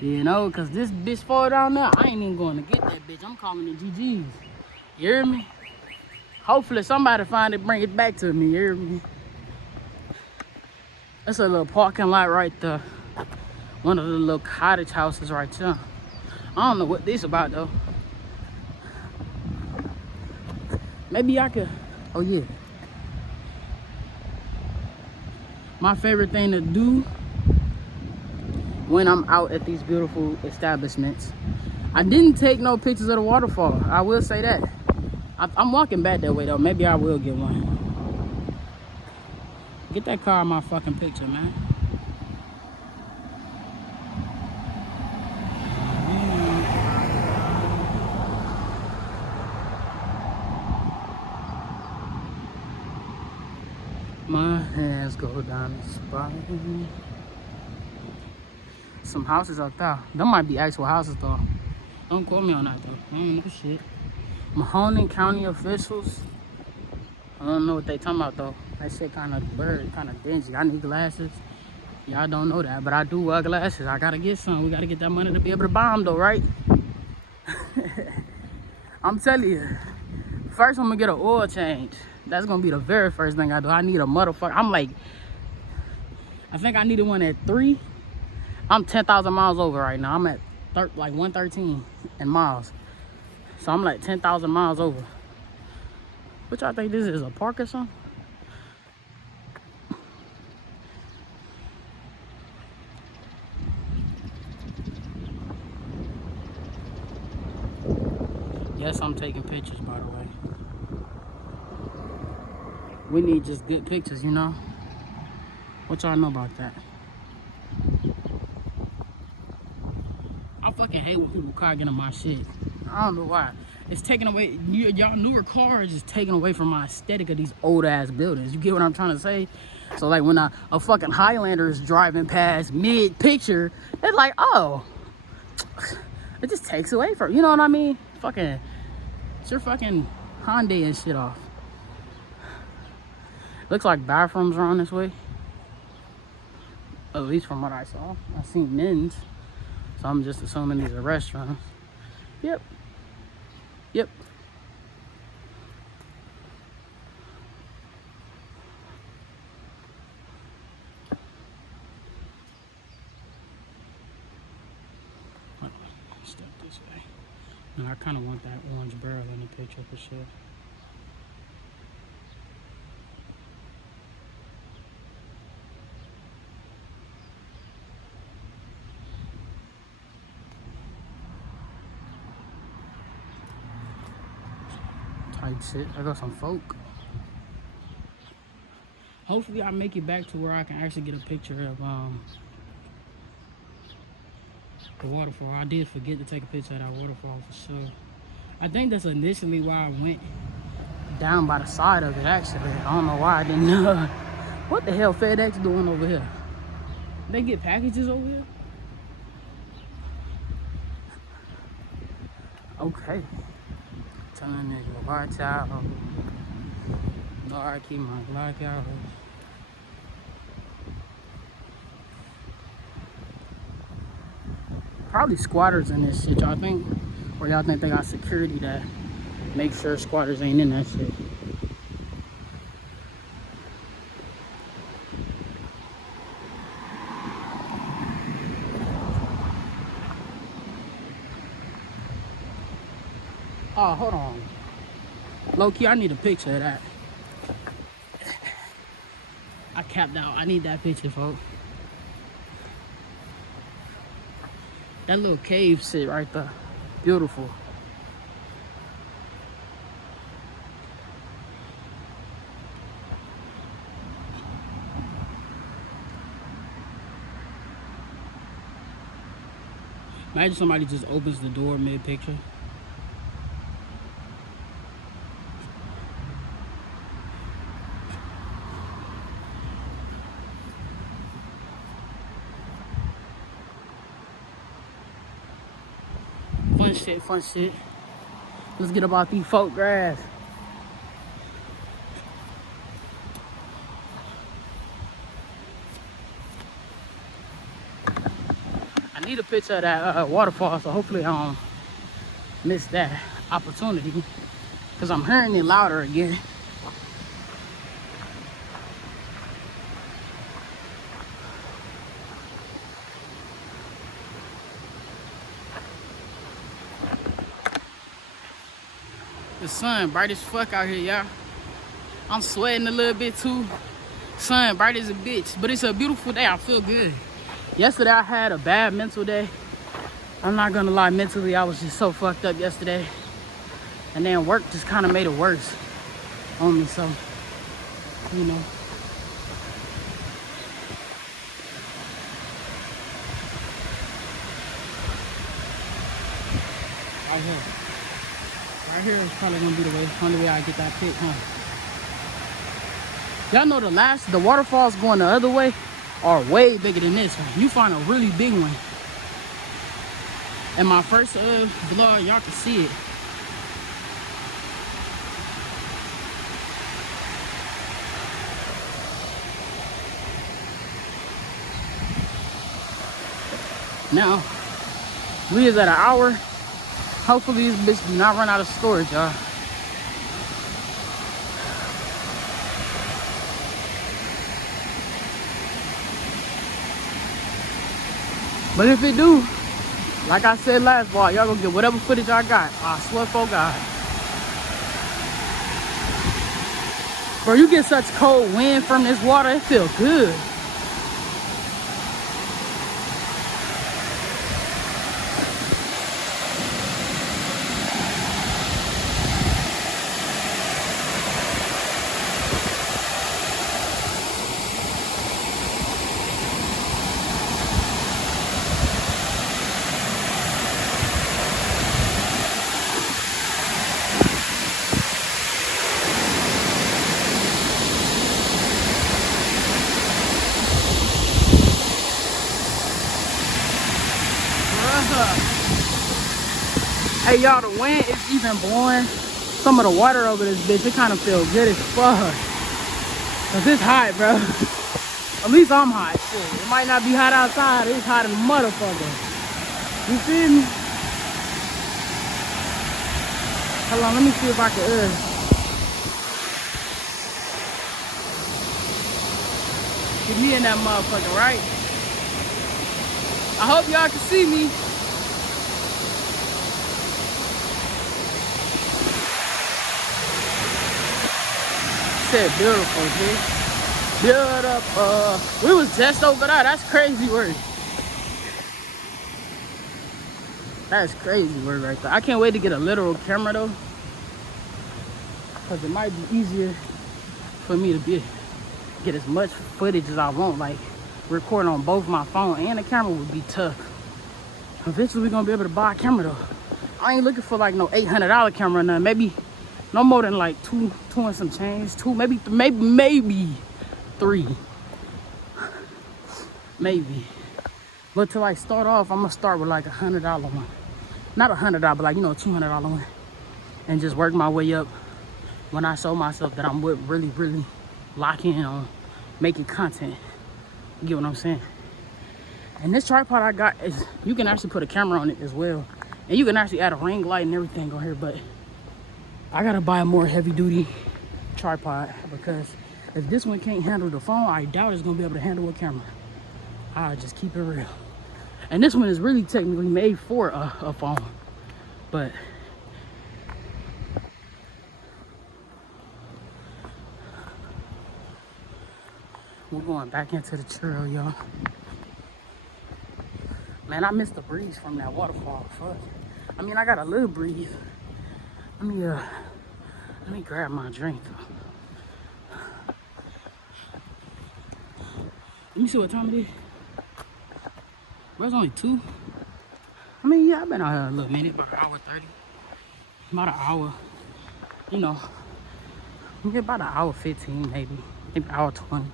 You know, cause this bitch fall down there. I ain't even going to get that bitch. I'm calling it GG's. You hear me? Hopefully somebody find it, bring it back to me. You hear me? That's a little parking lot right there. One of the little cottage houses right there. I don't know what this about though. Maybe I could. Oh yeah. My favorite thing to do when I'm out at these beautiful establishments. I didn't take no pictures of the waterfall. I will say that. I'm walking back that way though. Maybe I will get one. Get that car in my fucking picture, man. My hands go down the spine. Some houses out there. Them might be actual houses though. Don't quote me on that though. I don't know shit. Mahoning County officials. I don't know what they talking about though. That shit kind of blurry, kind of dingy. I need glasses. Y'all don't know that, but I do wear glasses. I gotta get some. We gotta get that money to be able to buy them though, right? I'm telling you. First, I'm gonna get an oil change. That's gonna be the very first thing I do. I need a motherfucker. I'm like, I think I needed one at 3. I'm 10,000 miles over right now. I'm at like 113 in miles. So I'm like 10,000 miles over. What y'all think this is, a park or something? Yes, I'm taking pictures, by the way. We need just good pictures, you know? What y'all know about that? I fucking hate when people car get on my shit. I don't know why. It's taking away, y'all newer cars is taking away from my aesthetic of these old ass buildings. You get what I'm trying to say? So like when a fucking Highlander is driving past mid picture, it's like, oh, it just takes away from, you know what I mean? Fucking, it's your fucking Hyundai and shit off. Looks like bathrooms are on this way. At least from what I saw. I seen men's. So I'm just assuming these are restaurants. Yep. Yep. Step this way. No, I kind of want that orange barrel in the picture for sure. Type shit. I got some folk. Hopefully I make it back to where I can actually get a picture of the waterfall. I did forget to take a picture of that waterfall for sure. I think that's initially why I went down by the side of it actually. I don't know why I didn't know. What the hell FedEx doing over here? They get packages over here? Okay. Telling nigga, watch out. Lord, keep my Glock out. Probably squatters in this shit, y'all think? Or y'all think they got security that make sure squatters ain't in that shit? Oh, hold on. Low-key, I need a picture of that. I capped out. I need that picture, folks. That little cave shit right there. Beautiful. Imagine somebody just opens the door mid-picture. Fun shit, fun shit. Let's get about these folk grass. I need a picture of that waterfall, so hopefully I don't miss that opportunity, because I'm hearing it louder again. The sun bright as fuck out here, y'all. I'm sweating a little bit too. Sun bright as a bitch, but it's a beautiful day. I feel good. Yesterday I had a bad mental day. I'm not gonna lie, mentally I was just so fucked up yesterday. And then work just kind of made it worse on me, so, you know. Right here. Right here is probably gonna be the way, only way I get that pic, huh? Y'all know the waterfalls going the other way are way bigger than this one. You find a really big one. In my first vlog, y'all can see it. Now, we is at an hour. Hopefully this bitch do not run out of storage, y'all. But if it do, like I said last vlog, y'all gonna get whatever footage I got. I swear for God. Bro, you get such cold wind from this water, it feels good. Hey y'all, the wind is even blowing some of the water over this bitch. It kind of feels good as fuck. Cause it's hot, bro. At least I'm hot. Shit. It might not be hot outside. It's hot as a motherfucker. You feel me? Hold on, let me see if I can get me in that motherfucker, right? I hope y'all can see me. Beautiful, dude. Beautiful. We was just over there. That's crazy work. That's crazy work right there. I can't wait to get a literal camera though, because it might be easier for me to get as much footage as I want. Like recording on both my phone and the camera would be tough. Eventually we're gonna be able to buy a camera though. I ain't looking for like no $800 camera or nothing. Maybe no more than like two and some change. Maybe three. Maybe. But to like start off, I'm gonna start with like $100 one. Not $100, but like, you know, $200 one. And just work my way up when I show myself that I'm really lock in on making content. You get what I'm saying? And this tripod I got is, you can actually put a camera on it as well. And you can actually add a ring light and everything on here, but I gotta buy a more heavy duty tripod, because if this one can't handle the phone, I doubt it's gonna be able to handle a camera. I'll just keep it real. And this one is really technically made for a phone, but we're going back into the trail, y'all. Man, I missed the breeze from that waterfall. Fuck. I mean, I got a little breeze. Let me grab my drink. Let me see what time it is. Bro, it's only 2. I mean, yeah, I've been out here a little minute, about 1:30. About an hour. You know, maybe about 1:15, maybe 1:20.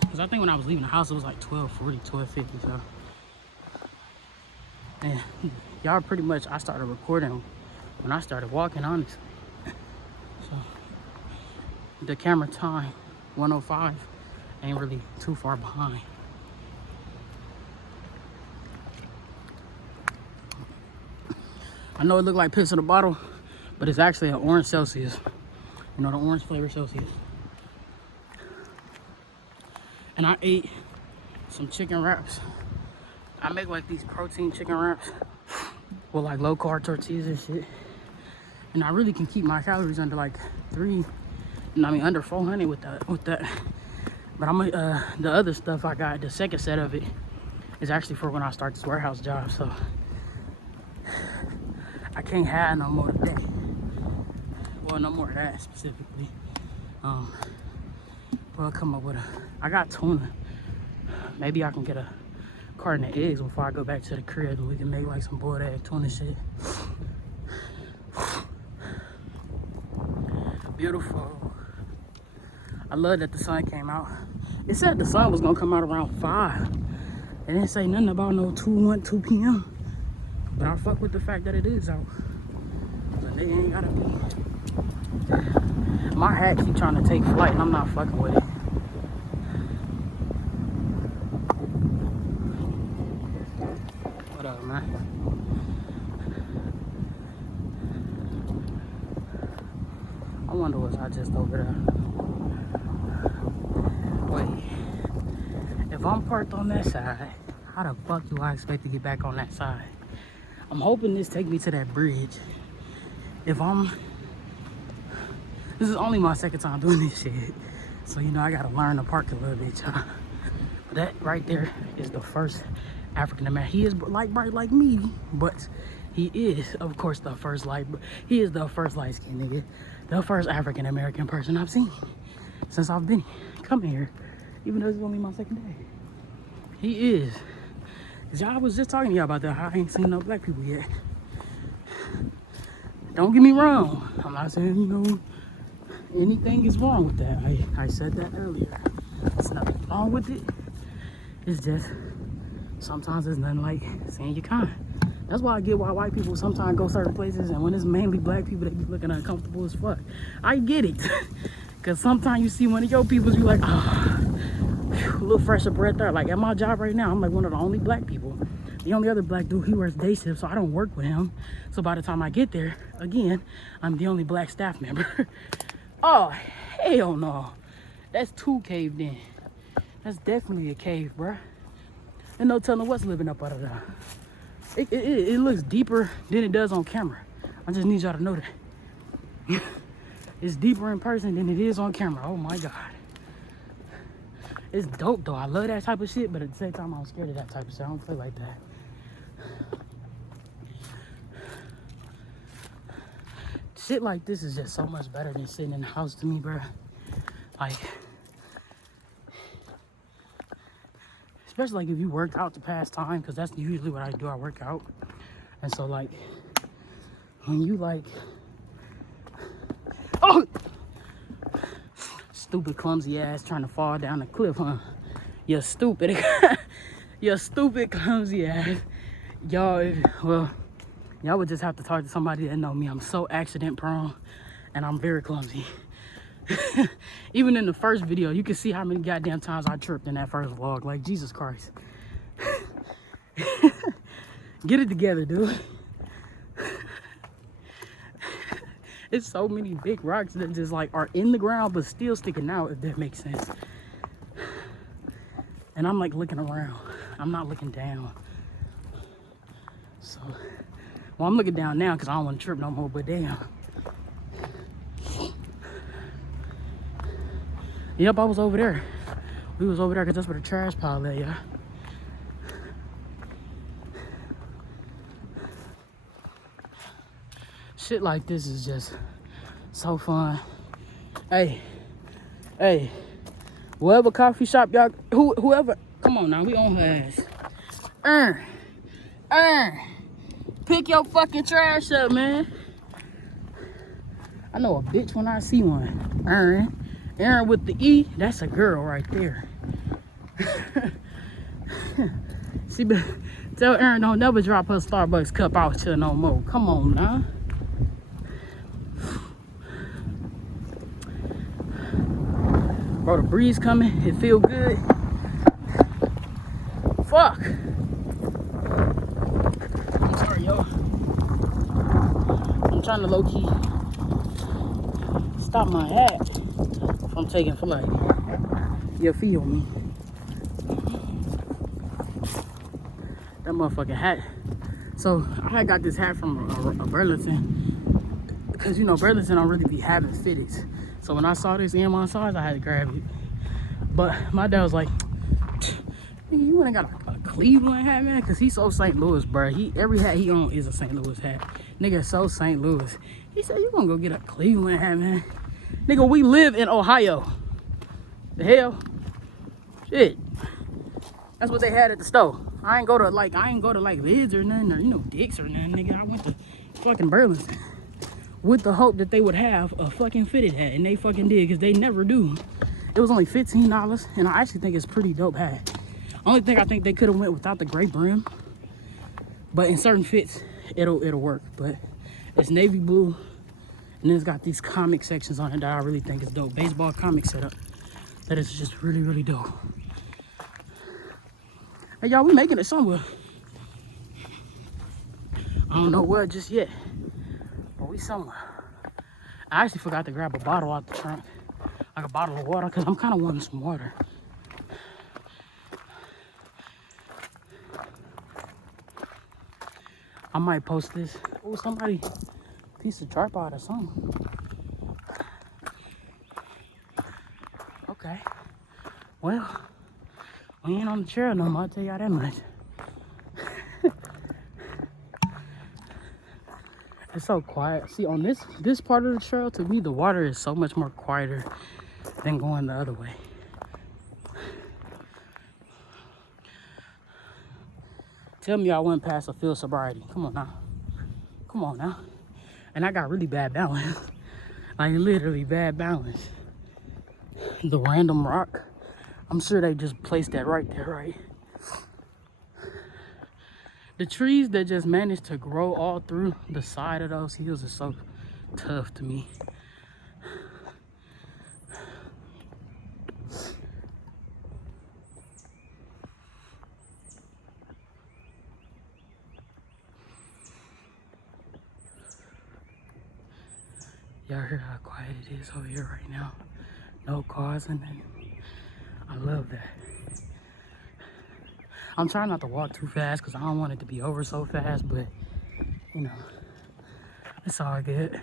Because I think when I was leaving the house, it was like 12:40, 12:50. So, man, y'all pretty much, I started recording when I started walking, honestly. So the camera time, 105, ain't really too far behind. I know it looked like piss in a bottle, but it's actually an orange Celsius. You know, the orange flavor Celsius. And I ate some chicken wraps. I make like these protein chicken wraps with like low carb tortillas and shit. And I really can keep my calories under like under 400 with that. But the other stuff I got, the second set of it, is actually for when I start this warehouse job. So I can't have no more today. Well, no more of that specifically. I'll come up with I got tuna. Maybe I can get a carton of eggs before I go back to the crib and we can make like some boiled egg tuna shit. Beautiful. I love that the sun came out. It said the sun was gonna come out around 5. It didn't say nothing about no 2 p.m. But I fuck with the fact that it is out. So they ain't gotta be. My hat keep trying to take flight and I'm not fucking with it. What up, man? I wonder was I just over there. Wait. If I'm parked on that side, how the fuck do I expect to get back on that side? I'm hoping this take me to that bridge. This is only my second time doing this shit. So, you know, I gotta learn to park a little bit, y'all. That right there is the first African American. He is light bright like me, but he is, of course, the first he is the first light skinned nigga. The first African American person I've seen since I've been coming here. Even though it's only my second day. He is. Cause y'all was just talking to y'all about that, how I ain't seen no black people yet. Don't get me wrong. I'm not saying, you know, anything is wrong with that. I said that earlier. There's nothing wrong with it. It's just, sometimes there's nothing like saying your kind. That's why I get why white people sometimes go certain places and when it's mainly black people, they be looking uncomfortable as fuck. I get it. Cause sometimes you see one of your peoples, you like, ah, a little fresh of breath there. Like at my job right now, I'm like one of the only black people. The only other black dude, he works day shift, so I don't work with him. So by the time I get there, again, I'm the only black staff member. Oh, hell no. That's too caved in. That's definitely a cave, bruh. And no telling what's living up out of there. It looks deeper than it does on camera. I just need y'all to know that. It's deeper in person than it is on camera. Oh my God. It's dope though. I love that type of shit, but at the same time, I'm scared of that type of shit. I don't play like that. Shit like this is just so much better than sitting in the house to me, bro. Like, especially like if you worked out to pass time, because that's usually what I do. I work out. And so like, when you like, oh, stupid clumsy ass trying to fall down the cliff, huh? You stupid, you stupid clumsy ass. Y'all, well, y'all would just have to talk to somebody that know me. I'm so accident prone and I'm very clumsy. Even in the first video, you can see how many goddamn times I tripped in that first vlog. Like, Jesus Christ. Get it together, dude. It's so many big rocks that just like are in the ground but still sticking out, if that makes sense. And I'm like looking around. I'm not looking down. So, well, I'm looking down now because I don't want to trip no more, but damn. Yep, I was over there. We was over there because that's where the trash pile at, yeah. Shit like this is just so fun. Hey, whatever coffee shop y'all, whoever, come on now, we on her ass. Pick your fucking trash up, man. I know a bitch when I see one. Erin with the E, that's a girl right there. She been Tell Erin don't never drop her Starbucks cup out here no more. Come on now. Bro, the breeze coming. It feel good. Fuck. I'm sorry, yo. I'm trying to low-key stop my hat from taking flight. You feel me? That motherfucking hat. So I got this hat from a Burlington, because you know Burlington don't really be having fitteds. So when I saw this in my size, I had to grab it. But my dad was like, "Nigga, you ain't got a Cleveland hat, man?" Because he's so St. Louis, bro. Every hat he owns is a St. Louis hat. Nigga, so St. Louis. He said, "You gonna go get a Cleveland hat, man?" Nigga, we live in Ohio. The hell? Shit. That's what they had at the store. I ain't go to like Lids or nothing, or you know, Dick's or nothing, nigga. I went to fucking Burlington with the hope that they would have a fucking fitted hat, and they fucking did, because they never do. It was only $15, and I actually think it's pretty dope hat. Only thing I think they could have went without the gray brim, but in certain fits it'll work. But it's navy blue, and then it's got these comic sections on it that I really think is dope. Baseball comic setup that is just really, really dope. Hey y'all, we making it somewhere. I don't know where just yet, but we somewhere. I actually forgot to grab a bottle out the trunk, like a bottle of water, because I'm kind of wanting some water. I might post this. Oh, somebody piece of tripod or something. Okay. Well, we ain't on the trail no more, I'll tell y'all that much. It's so quiet. See, on this part of the trail, to me, the water is so much more quieter than going the other way. Tell me I went past a field sobriety. Come on now. Come on now. And I got really bad balance. Like, literally bad balance. The random rock. I'm sure they just placed that right there, right? The trees that just managed to grow all through the side of those hills are so tough to me. Y'all hear how quiet it is over here right now? No cars and nothing. I love that. I'm trying not to walk too fast because I don't want it to be over so fast, but you know, it's all good.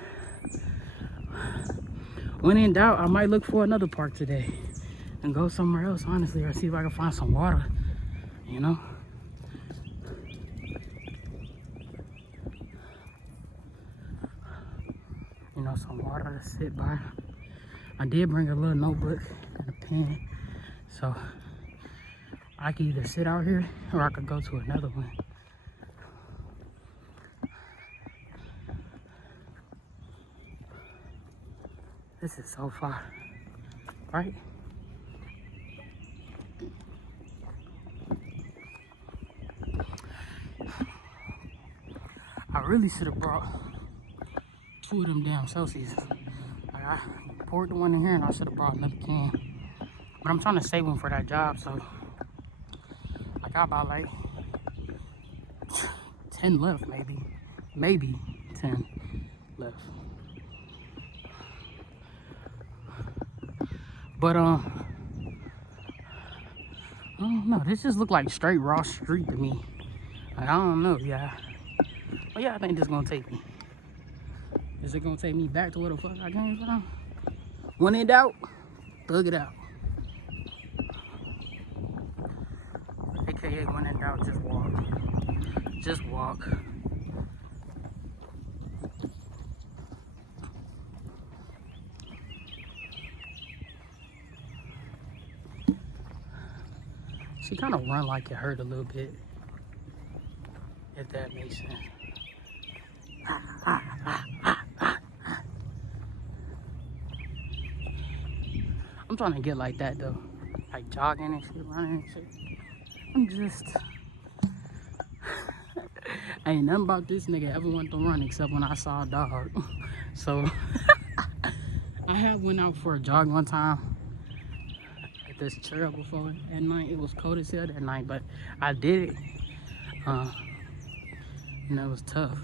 When in doubt, I might look for another park today and go somewhere else, honestly, or see if I can find some water, you know? You know, some water to sit by. I did bring a little notebook and a pen, so I can either sit out here or I could go to another one. This is so far, right? I really should have brought 2 of them damn Celsius. Like, I poured the one in here and I should have brought another can. But I'm trying to save one for that job, so I got about like 10 left, maybe 10 left. But I don't know. This just looked like straight Ross Street to me. Like, I don't know, yeah. But yeah, I think this is gonna take me. Is it gonna take me back to where the fuck I came from? When in doubt, thug it out. AKA when in doubt, just walk. Just walk. She kind of run like it hurt a little bit, if that makes sense. I'm trying to get like that though, like jogging and shit, running and shit. I'm just Ain't nothing about this nigga ever went to run except when I saw a dog. So I went out for a jog one time at this trail before at night. It was cold as hell that night, but I did it. And that was tough.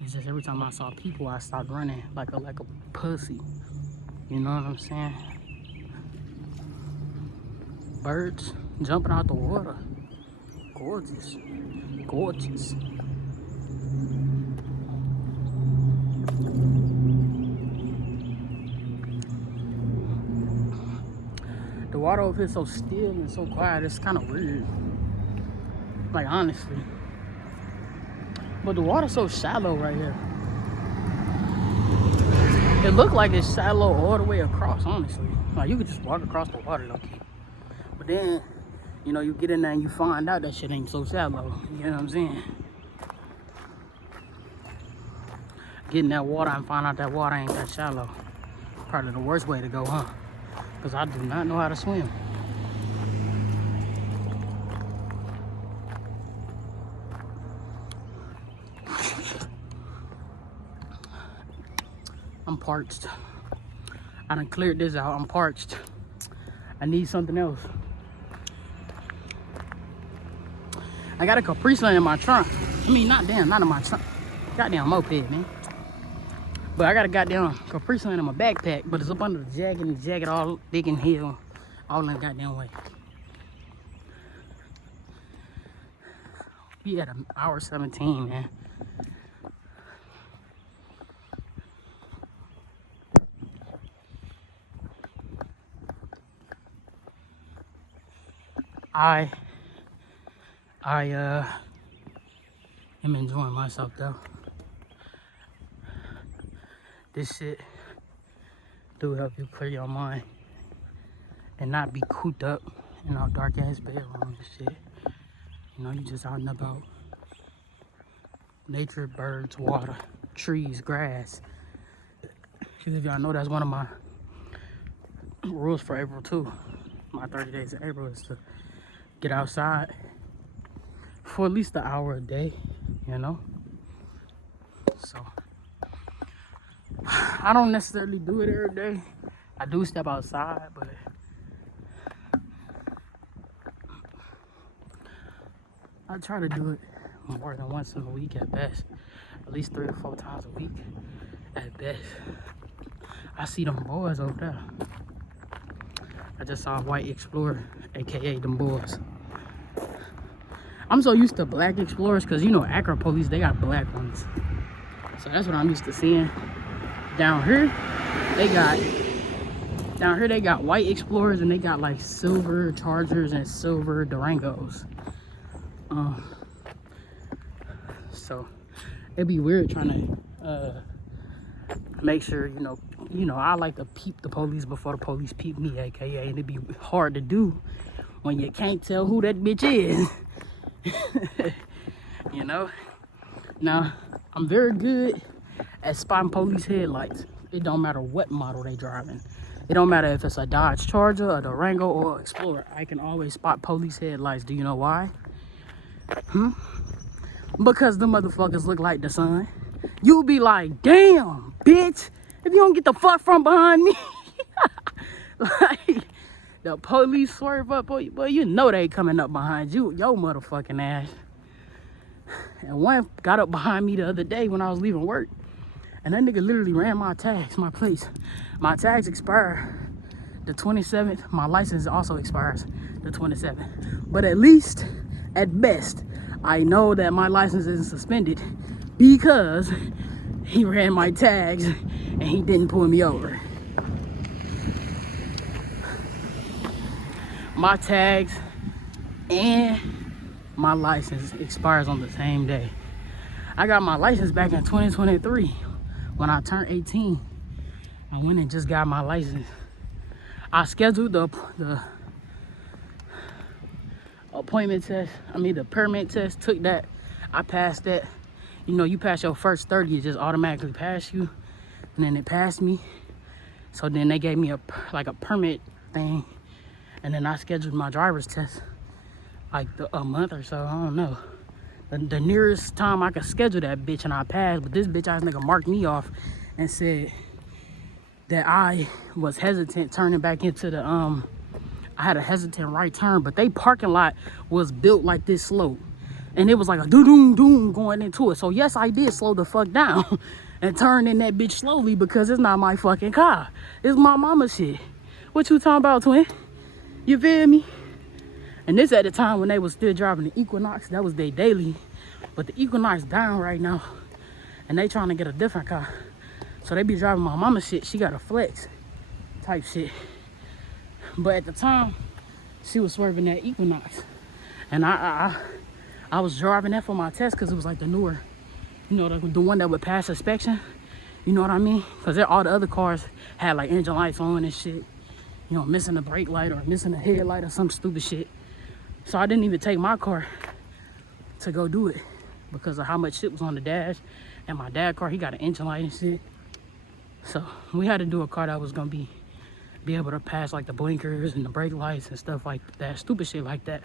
It's just every time I saw people, I stopped running like a pussy. You know what I'm saying? Birds jumping out the water. Gorgeous. Gorgeous. The water over here is so still and so quiet, it's kind of weird. Like, honestly. But the water's so shallow right here. It looked like it's shallow all the way across, honestly. Like, you could just walk across the water, low key. But then, you know, you get in there and you find out that shit ain't so shallow. You know what I'm saying? Get in that water and find out that water ain't that shallow. Probably the worst way to go, huh? Because I do not know how to swim. I'm parched. I done cleared this out. I'm parched. I need something else. I got a Capri Sun in my trunk. I mean, not in my trunk. Goddamn moped, man. But I got a goddamn Capri Sun in my backpack, but it's up under the jacket, and the jacket all thick and hell, all in the goddamn way. We at an hour 17, man. I am enjoying myself though. This shit do help you clear your mind and not be cooped up in our dark ass bedroom and shit. You know, you just out and about. Nature, birds, water, trees, grass. Because if y'all know, that's one of my rules for April too. My 30 days of April is to get outside for at least an hour a day, you know? So, I don't necessarily do it every day. I do step outside, but I try to do it more than once in a week at best. At least 3 or 4 times a week at best. I see them boys over there. I just saw a white Explorer, aka them boys. I'm so used to black Explorers because, you know, Acura police, they got black ones. So that's what I'm used to seeing. Down here, they got white Explorers, and they got like silver Chargers and silver Durangos. So it'd be weird trying to make sure, you know, I like to peep the police before the police peep me, aka, and it'd be hard to do when you can't tell who that bitch is. You know? Now, I'm very good at spotting police headlights. It don't matter what model they driving. It don't matter if it's a Dodge Charger, a Durango, or Explorer. I can always spot police headlights. Do you know why? Because the motherfuckers look like the sun. You'll be like, damn, bitch, if you don't get the fuck from behind me. Like, the police swerve up, boy, you know they coming up behind you, your motherfucking ass. And one got up behind me the other day when I was leaving work. And that nigga literally ran my tags, my plates. My tags expire the 27th. My license also expires the 27th. But at least, at best, I know that my license isn't suspended because he ran my tags and he didn't pull me over. My tags and my license expires on the same day. I got my license back in 2023 when I turned 18. I went and just got my license. I scheduled the appointment test, the permit test, took that. I passed that. You know, you pass your first 30, it just automatically pass you. And then it passed me. So then they gave me a permit thing. And then I scheduled my driver's test like a month or so, I don't know. the nearest time I could schedule that bitch, and I passed. But this bitch ass nigga marked me off and said that I was hesitant turning back into the I had a hesitant right turn, but they parking lot was built like this slope, and it was like a doom doom going into it. So yes, I did slow the fuck down and turn in that bitch slowly because it's not my fucking car. It's my mama's shit. What you talking about, twin? You feel me? And this at the time when they was still driving the Equinox. That was their daily. But the Equinox down right now, and they trying to get a different car. So they be driving my mama's shit. She got a Flex type shit. But at the time, she was swerving that Equinox. And I was driving that for my test because it was like the newer, you know, the one that would pass inspection. You know what I mean? Because all the other cars had like engine lights on and shit. You know, missing a brake light or missing a headlight or some stupid shit. So I didn't even take my car to go do it because of how much shit was on the dash. And my dad's car, he got an engine light and shit. So we had to do a car that was gonna be able to pass like the blinkers and the brake lights and stuff like that, stupid shit like that.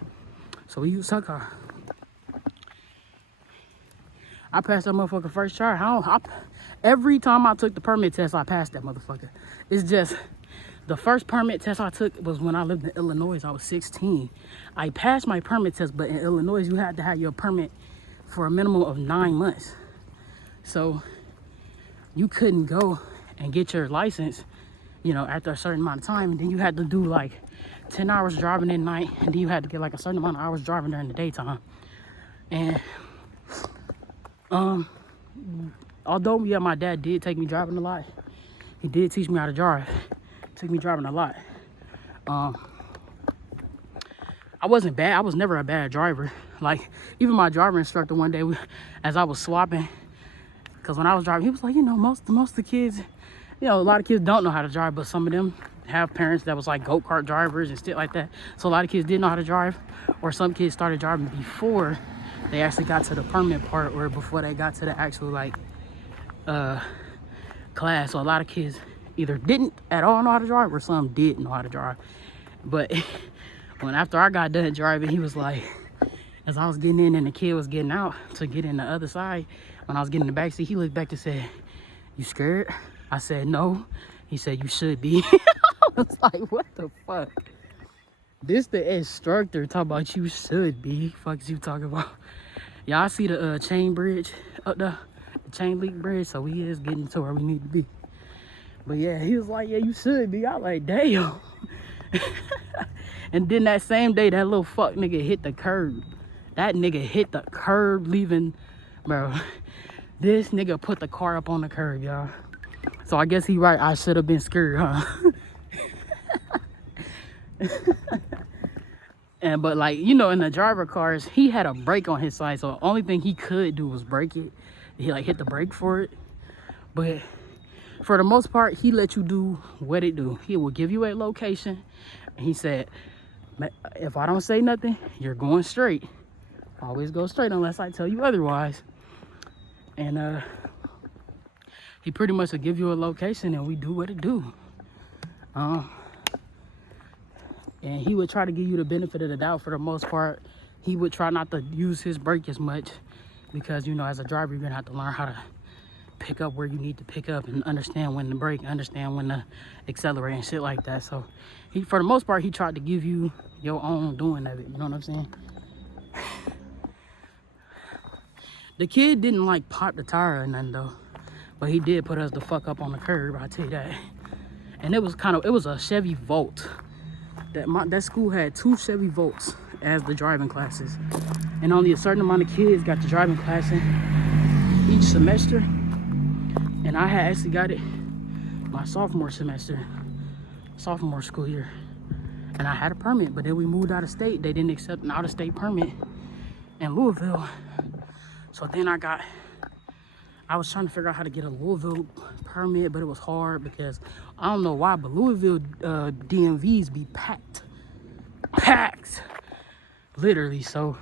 So we used her car. I passed that motherfucker first try. Every time I took the permit test, I passed that motherfucker. It's just the first permit test I took was when I lived in Illinois. I was 16. I passed my permit test, but in Illinois, you had to have your permit for a minimum of 9 months. So you couldn't go and get your license, you know, after a certain amount of time. And then you had to do like 10 hours driving at night. And then you had to get like a certain amount of hours driving during the daytime. And although, yeah, my dad did take me driving a lot. He did teach me how to drive. Took me driving a lot. I wasn't bad. I was never a bad driver. Like, even my driver instructor one day, as I was swapping, because when I was driving, he was like, you know, most of the kids, you know, a lot of kids don't know how to drive, but some of them have parents that was like go-kart drivers and shit like that. So a lot of kids didn't know how to drive, or some kids started driving before they actually got to the permit part, or before they got to the actual like class. So a lot of kids either didn't at all know how to drive, or some did know how to drive. But when after I got done driving, he was like, as I was getting in and the kid was getting out to get in the other side, when I was getting in the back seat, he looked back and said, "You scared?" I said, "No." He said, "You should be." I was like, what the fuck? This the instructor talking about you should be. Fuck is you talking about? Y'all see the chain bridge up there? The chain link bridge? So we is getting to where we need to be. But yeah, he was like, yeah, you should be. I was like, damn. And then that same day, that little fuck nigga hit the curb. That nigga hit the curb leaving, bro. This nigga put the car up on the curb, y'all. So I guess he right. I should have been scared, huh? But like, you know, in the driver cars, he had a brake on his side. So the only thing he could do was brake it. He like hit the brake for it. But for the most part, he let you do what it do. He will give you a location. And he said, if I don't say nothing, you're going straight. Always go straight unless I tell you otherwise. And he pretty much will give you a location and we do what it do. And he would try to give you the benefit of the doubt for the most part. He would try not to use his brake as much because, you know, as a driver, you're gonna have to learn how to pick up where you need to pick up and understand when to brake, understand when to accelerate and shit like that. So he, for the most part, he tried to give you your own doing of it. You know what I'm saying? The kid didn't like pop the tire or nothing though, but he did put us the fuck up on the curb, I'll tell you that. And it was a Chevy Volt. That school had 2 Chevy Volts as the driving classes, and only a certain amount of kids got the driving class in each semester. And I had actually got it my sophomore school year, and I had a permit. But then we moved out of state. They didn't accept an out-of-state permit in Louisville. So then I was trying to figure out how to get a Louisville permit, but it was hard because I don't know why, but Louisville DMVs be packed, literally. So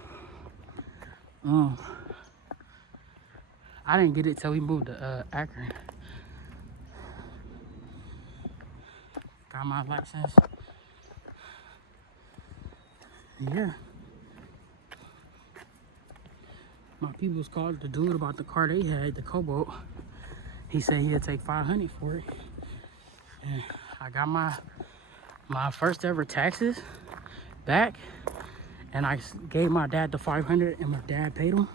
I didn't get it till we moved to Akron. Got my license. Yeah. My people's called the dude about the car they had, the Cobalt. He said he'd take 500 for it. And I got my first ever taxes back, and I gave my dad the 500, and my dad paid him.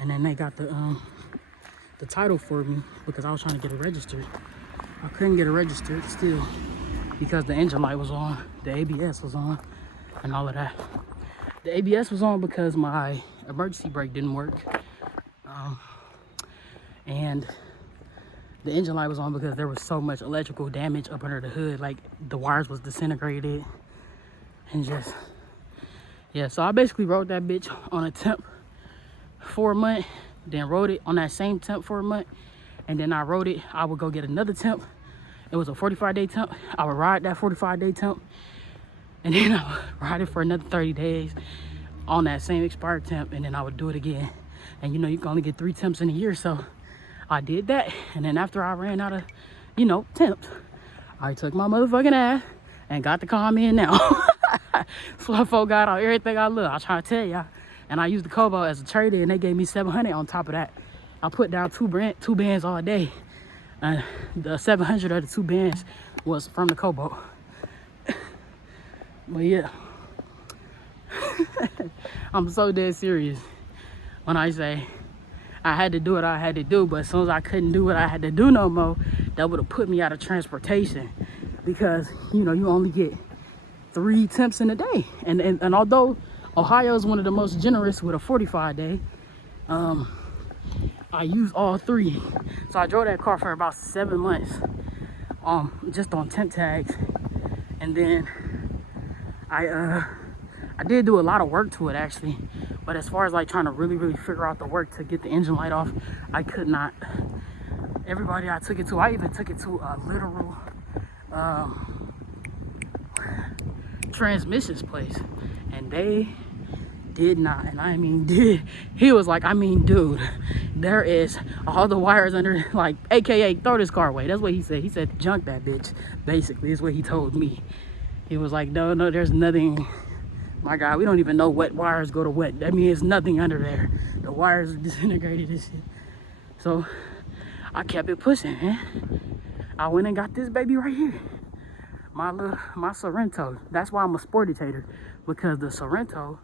And then they got the title for me because I was trying to get it registered. I couldn't get it registered still because the engine light was on, the ABS was on, and all of that. The ABS was on because my emergency brake didn't work, and the engine light was on because there was so much electrical damage up under the hood, like the wires was disintegrated, and just, yeah. So I basically rode that bitch on a temp for a month, then rode it on that same temp for a month, and then I rode it. I would go get another temp. It was a 45-day temp. I would ride that 45-day temp, and then I would ride it for another 30 days on that same expired temp, and then I would do it again. And you know, you can only get 3 temps in a year, so I did that. And then after I ran out of, you know, temps, I took my motherfucking ass and got the car I'm in now. Slowfo got on everything I love. I try to tell y'all. And I used the Cobalt as a trade-in, and they gave me 700 on top of that. I put down two bands all day. The 700 of the 2 bands was from the Cobalt. But yeah, I'm so dead serious when I say I had to do what I had to do, but as soon as I couldn't do what I had to do no more, that would have put me out of transportation, because you know, you only get 3 temps in a day, and although Ohio is one of the most generous with a 45-day, I used all 3. So I drove that car for about 7 months, just on temp tags. And then I did do a lot of work to it actually, but as far as like trying to really figure out the work to get the engine light off, I could not. Everybody I took it to, I even took it to a literal transmissions place, and they did not, and I mean did. He was like, I mean dude, there is all the wires under, like, AKA throw this car away. That's what he said. He said junk that bitch, basically is what he told me. He was like, no, there's nothing, my God, we don't even know what wires go to what. That means nothing under there. The wires are disintegrated and shit. So I kept it pushing, man. I went and got this baby right here, my Sorento. That's why I'm a Sportage-hater, because the Sorento,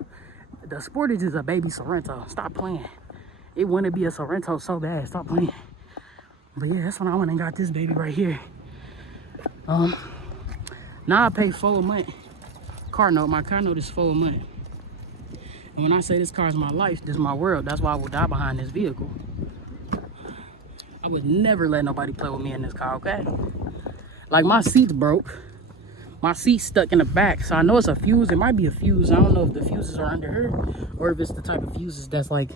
the Sportage is a baby Sorento. Stop playing. It wouldn't be a Sorento so bad. Stop playing. But yeah, that's when I went and got this baby right here. Now I pay full a month. Car note. My car note is full a month. And when I say this car is my life, this is my world. That's why I will die behind this vehicle. I would never let nobody play with me in this car, okay? Like, my seat's broke. My seat's stuck in the back, so I know it's a fuse. It might be a fuse. I don't know if the fuses are under here or if it's the type of fuses that's like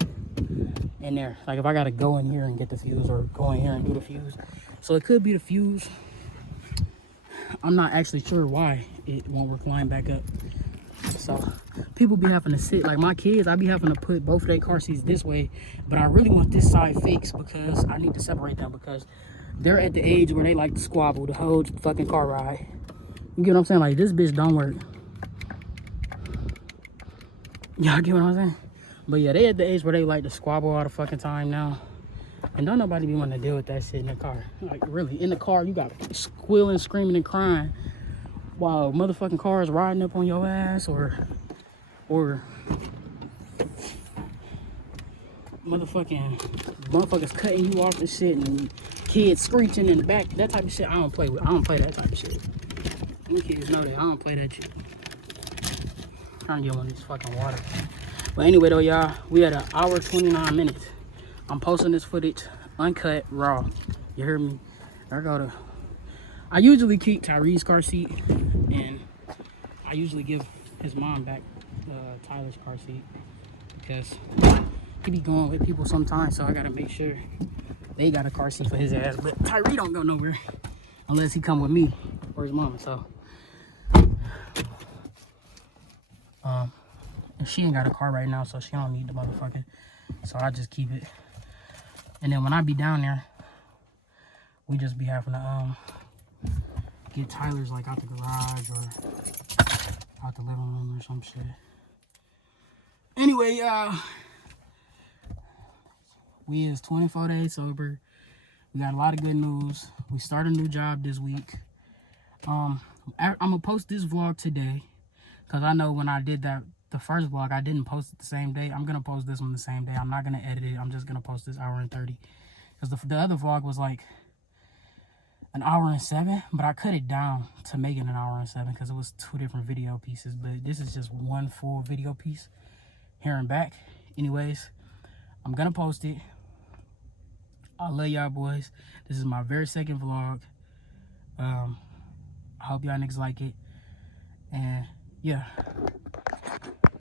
in there. Like if I gotta go in here and get the fuse or go in here and do the fuse. So it could be the fuse. I'm not actually sure why it won't recline back up. So people be having to sit, like my kids, I be having to put both of their car seats this way, but I really want this side fixed because I need to separate them, because they're at the age where they like to squabble the whole fucking car ride. You get what I'm saying? Like, this bitch don't work. Y'all get what I'm saying? But yeah, they at the age where they like to squabble all the fucking time now. And don't nobody be wanting to deal with that shit in the car. Like, really, in the car, you got squealing, screaming, and crying while motherfucking cars riding up on your ass, or motherfuckers cutting you off and shit, and kids screeching in the back. That type of shit I don't play with. I don't play that type of shit. You kids know that I don't play that shit. I'm trying to get one of these fucking water. But anyway though, y'all, we at 1 hour 29 minutes. I'm posting this footage uncut, raw. You hear me? I usually keep Tyree's car seat, and I usually give his mom back Tyler's car seat, because he be going with people sometimes, so I gotta make sure they got a car seat for his ass. But Tyree don't go nowhere unless he come with me or his mama. So and she ain't got a car right now, so she don't need the motherfucking, so I just keep it. And then when I be down there, we just be having to get Tyler's like out the garage or out the living room or some shit. Anyway, We is 24 days sober. We got a lot of good news. We started a new job this week. I'm gonna post this vlog today because I know when I did the first vlog, I didn't post it the same day. I'm gonna post this one the same day. I'm not gonna edit it. I'm just gonna post this hour and 30 because the other vlog was like an hour and 7, but I cut it down to make it an hour and 7 because it was 2 different video pieces. But this is just one full video piece here and back. Anyways, I'm gonna post it. I love y'all boys. This is my very second vlog. I hope y'all niggas like it. And yeah.